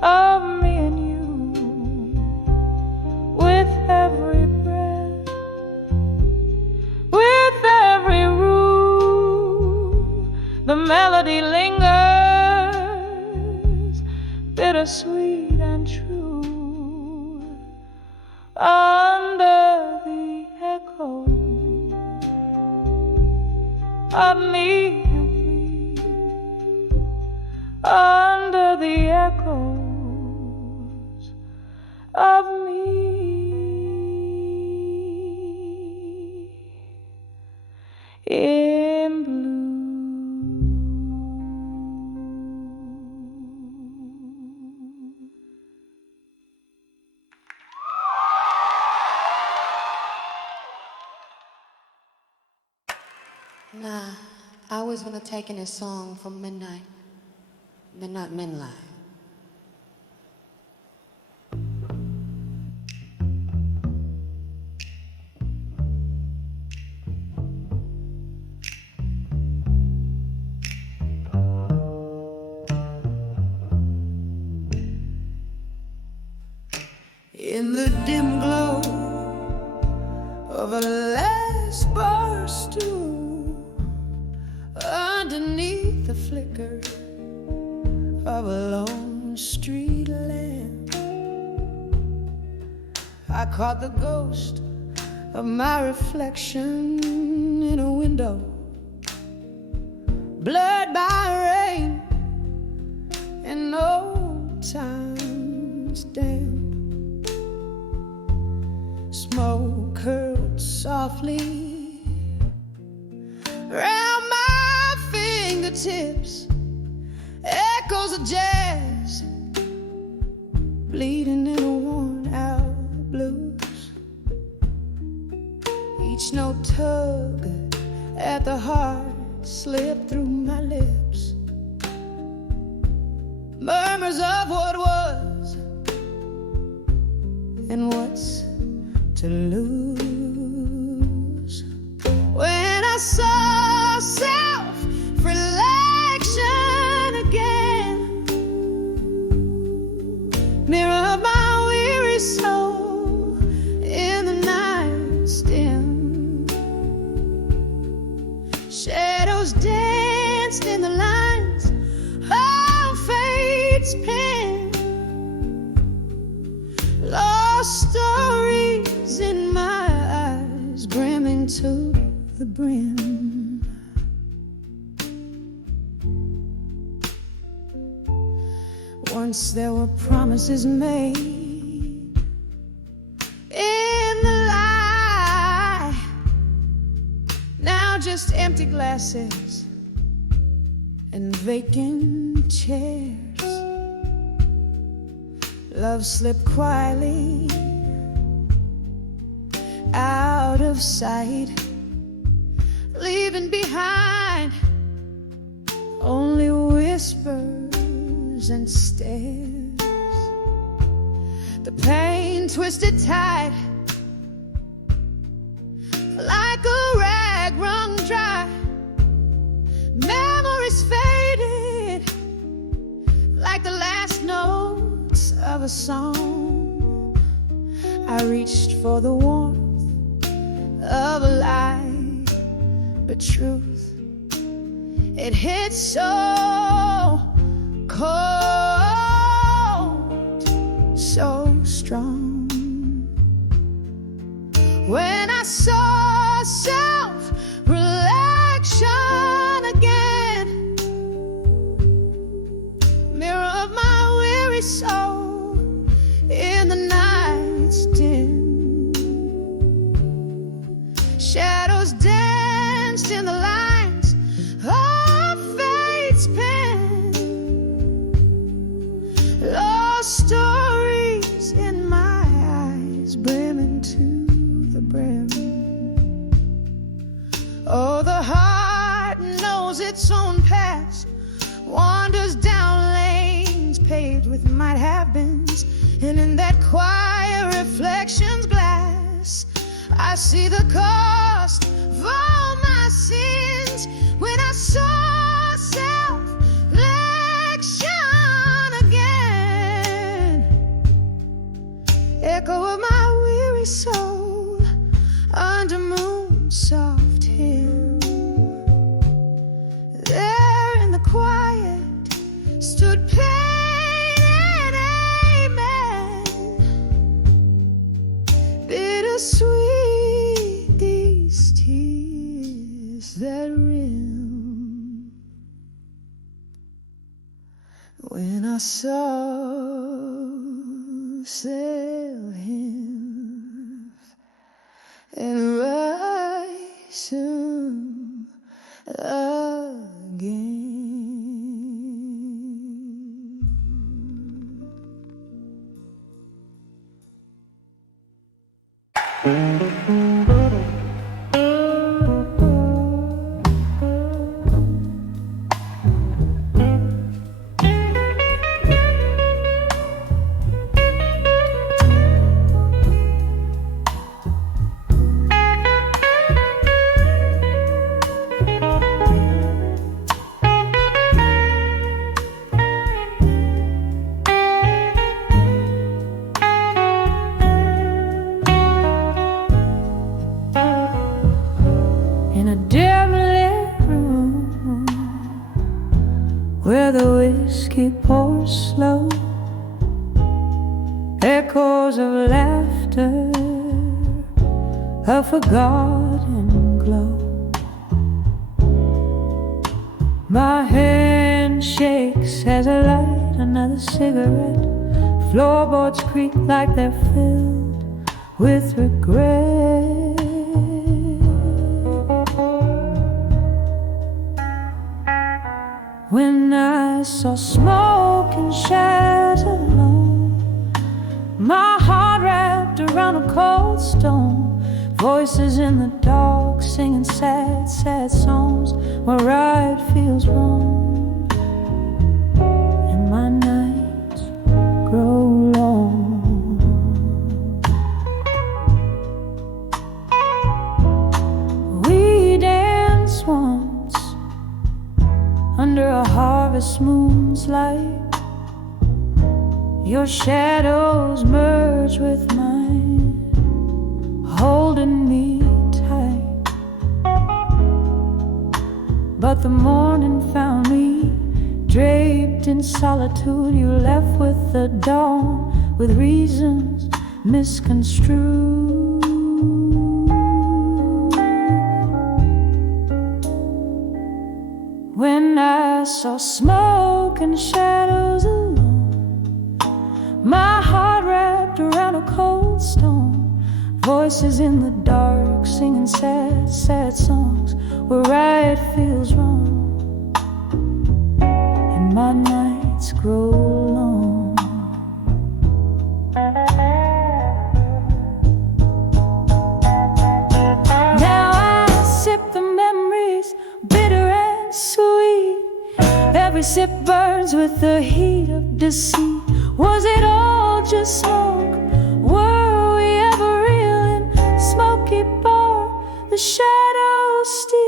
of me and you. With every breath, with every rule, the melody lingers, bittersweet and true. Under the echo of me and thee, under the echoes of me in blue. Nah, I always want to take in a song from midnight midnight. In the dim glow of a last bar stool, underneath the flicker of a lone street lamp, I caught the ghost of my reflection in a window, blurred by rain and old time's damp. Smoke curled softly round my fingertips, echoes of jazz bleeding in a worn-out blues. Each note tug at the heart slipped through my lips, murmurs of what was and what's to lose. When I saw self-reflection again, mirror of my weary soul in the night's dim, shadows danced in the lines of fate's pen, lost stories in my eyes, brimming to the brim. Once there were promises made in the light, now just empty glasses and vacant chairs. Love slipped quietly out of sight, leaving behind only whispers and stares. The pain twisted tight like a rag wrung dry. Memories faded like the last notes of a song. I reached for the warmth of a lie, but truth, it hit so cold, so strong. When I saw self-reflection again, mirror of my weary soul in the night's dim, shadows dance with might have beens. And in that quiet reflections glass, I see the cost of all my sins. When I saw self-reflection again, echo of my weary soul under moon's soft hymn. There in the quiet stood pain and amen. Bittersweet these tears that rim. When I saw self-hymn and rise again. Where the whiskey pours slow, echoes of laughter, a forgotten glow. My hand shakes as I light another cigarette. Floorboards creak like they're filled with regret. When I saw smoke and shadows alone, my heart wrapped around a cold stone. Voices in the dark singing sad, sad songs where right feels wrong, and my nights grow long. We danced once under a harvest moon's light. Your shadows merge with mine, holding me tight. But the morning found me draped in solitude. You left with the dawn, with reasons misconstrued. When I saw smoke and shadows alone, my heart wrapped around a cold stone. Voices in the dark singing sad, sad songs where right feels wrong, and my nights grow long. Now I sip the memories, bitter and sweet. Every sip burns with the heat of deceit. Was it all just smoke? Were we ever real in smoky bar? The shadows steal.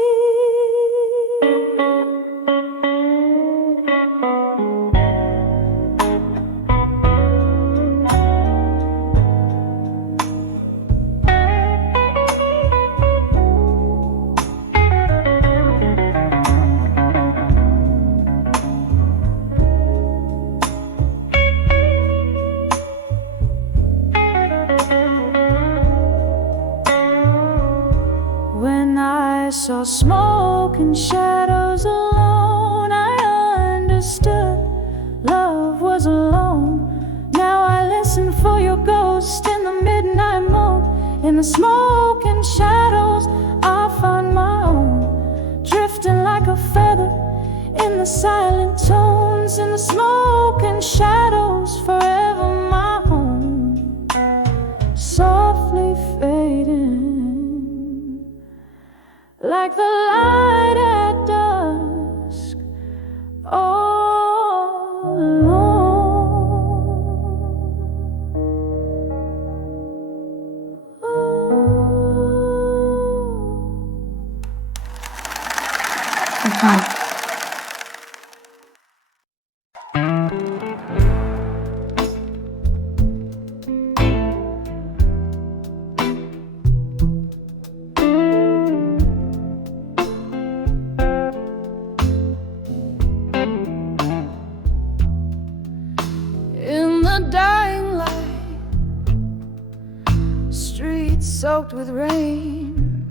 Saw smoke and shadows alone, I understood love was alone. Now I listen for your ghost in the midnight moon. In the smoke and shadows I find my own, drifting like a feather in the silent tones. In the smoke and shadows forever my home, softly fading like the light at dusk, all alone. soaked with rain.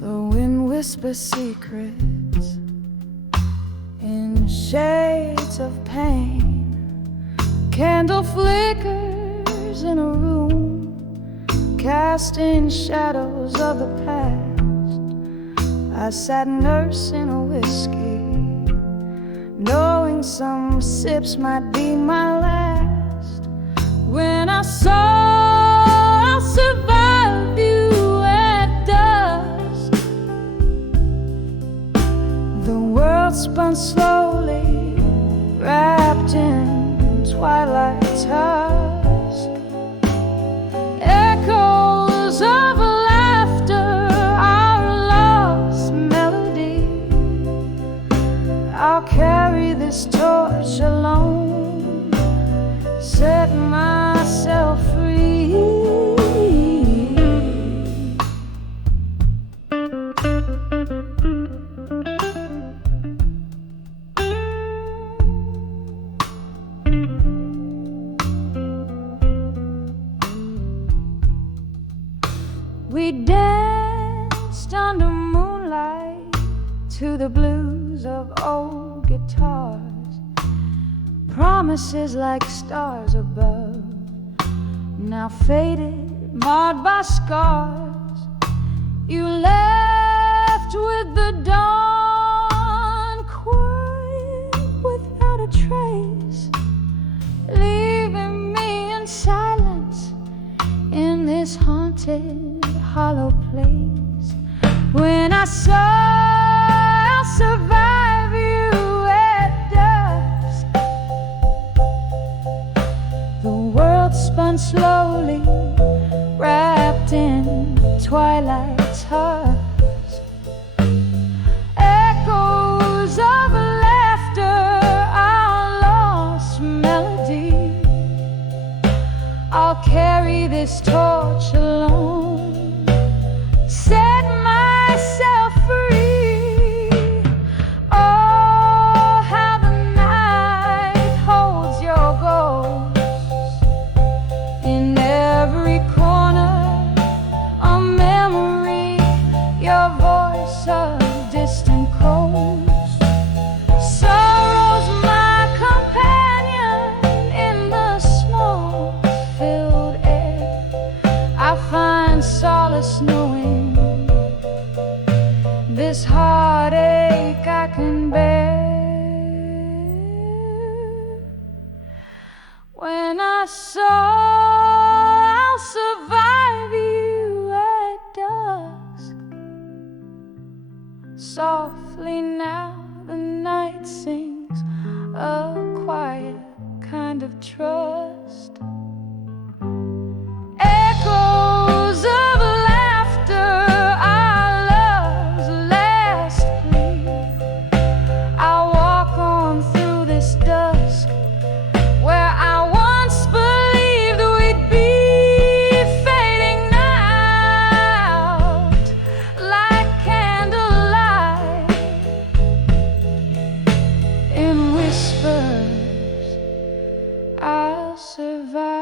The wind whispers secrets in shades of pain. Candle flickers in a room, casting shadows of the past. I sat nursing a whiskey, knowing some sips might be my last. When I saw I survived you at dusk, the world spun slowly, wrapped in twilight's husk. Echoes of laughter, our lost melody. I'll carry this torch alone, set myself free. We danced under moonlight to the blues of old guitars, promises like stars above, now faded, marred by scars. You left with the dawn, quiet without a trace, leaving me in silence in this haunted, hollow place. When I saw I'll survive you at dusk, the world spun slowly, wrapped in twilight's husk. Echoes of laughter, our lost melody. I'll carry this torch alone, set myself free. Oh, how the night holds your ghost in every corner, a memory, your voice, a distant coast. Sorrow's my companion in the smoke-filled air. I find solace knowing this heartache I can bear. When I saw I'll survive you at dusk, softly now the night sings a quiet kind of trust. Echoes of laughter, our love's last plea. I'll walk on through this dusk, where I once believed we'd be, fading out like candlelight. In whispers, I'll survive.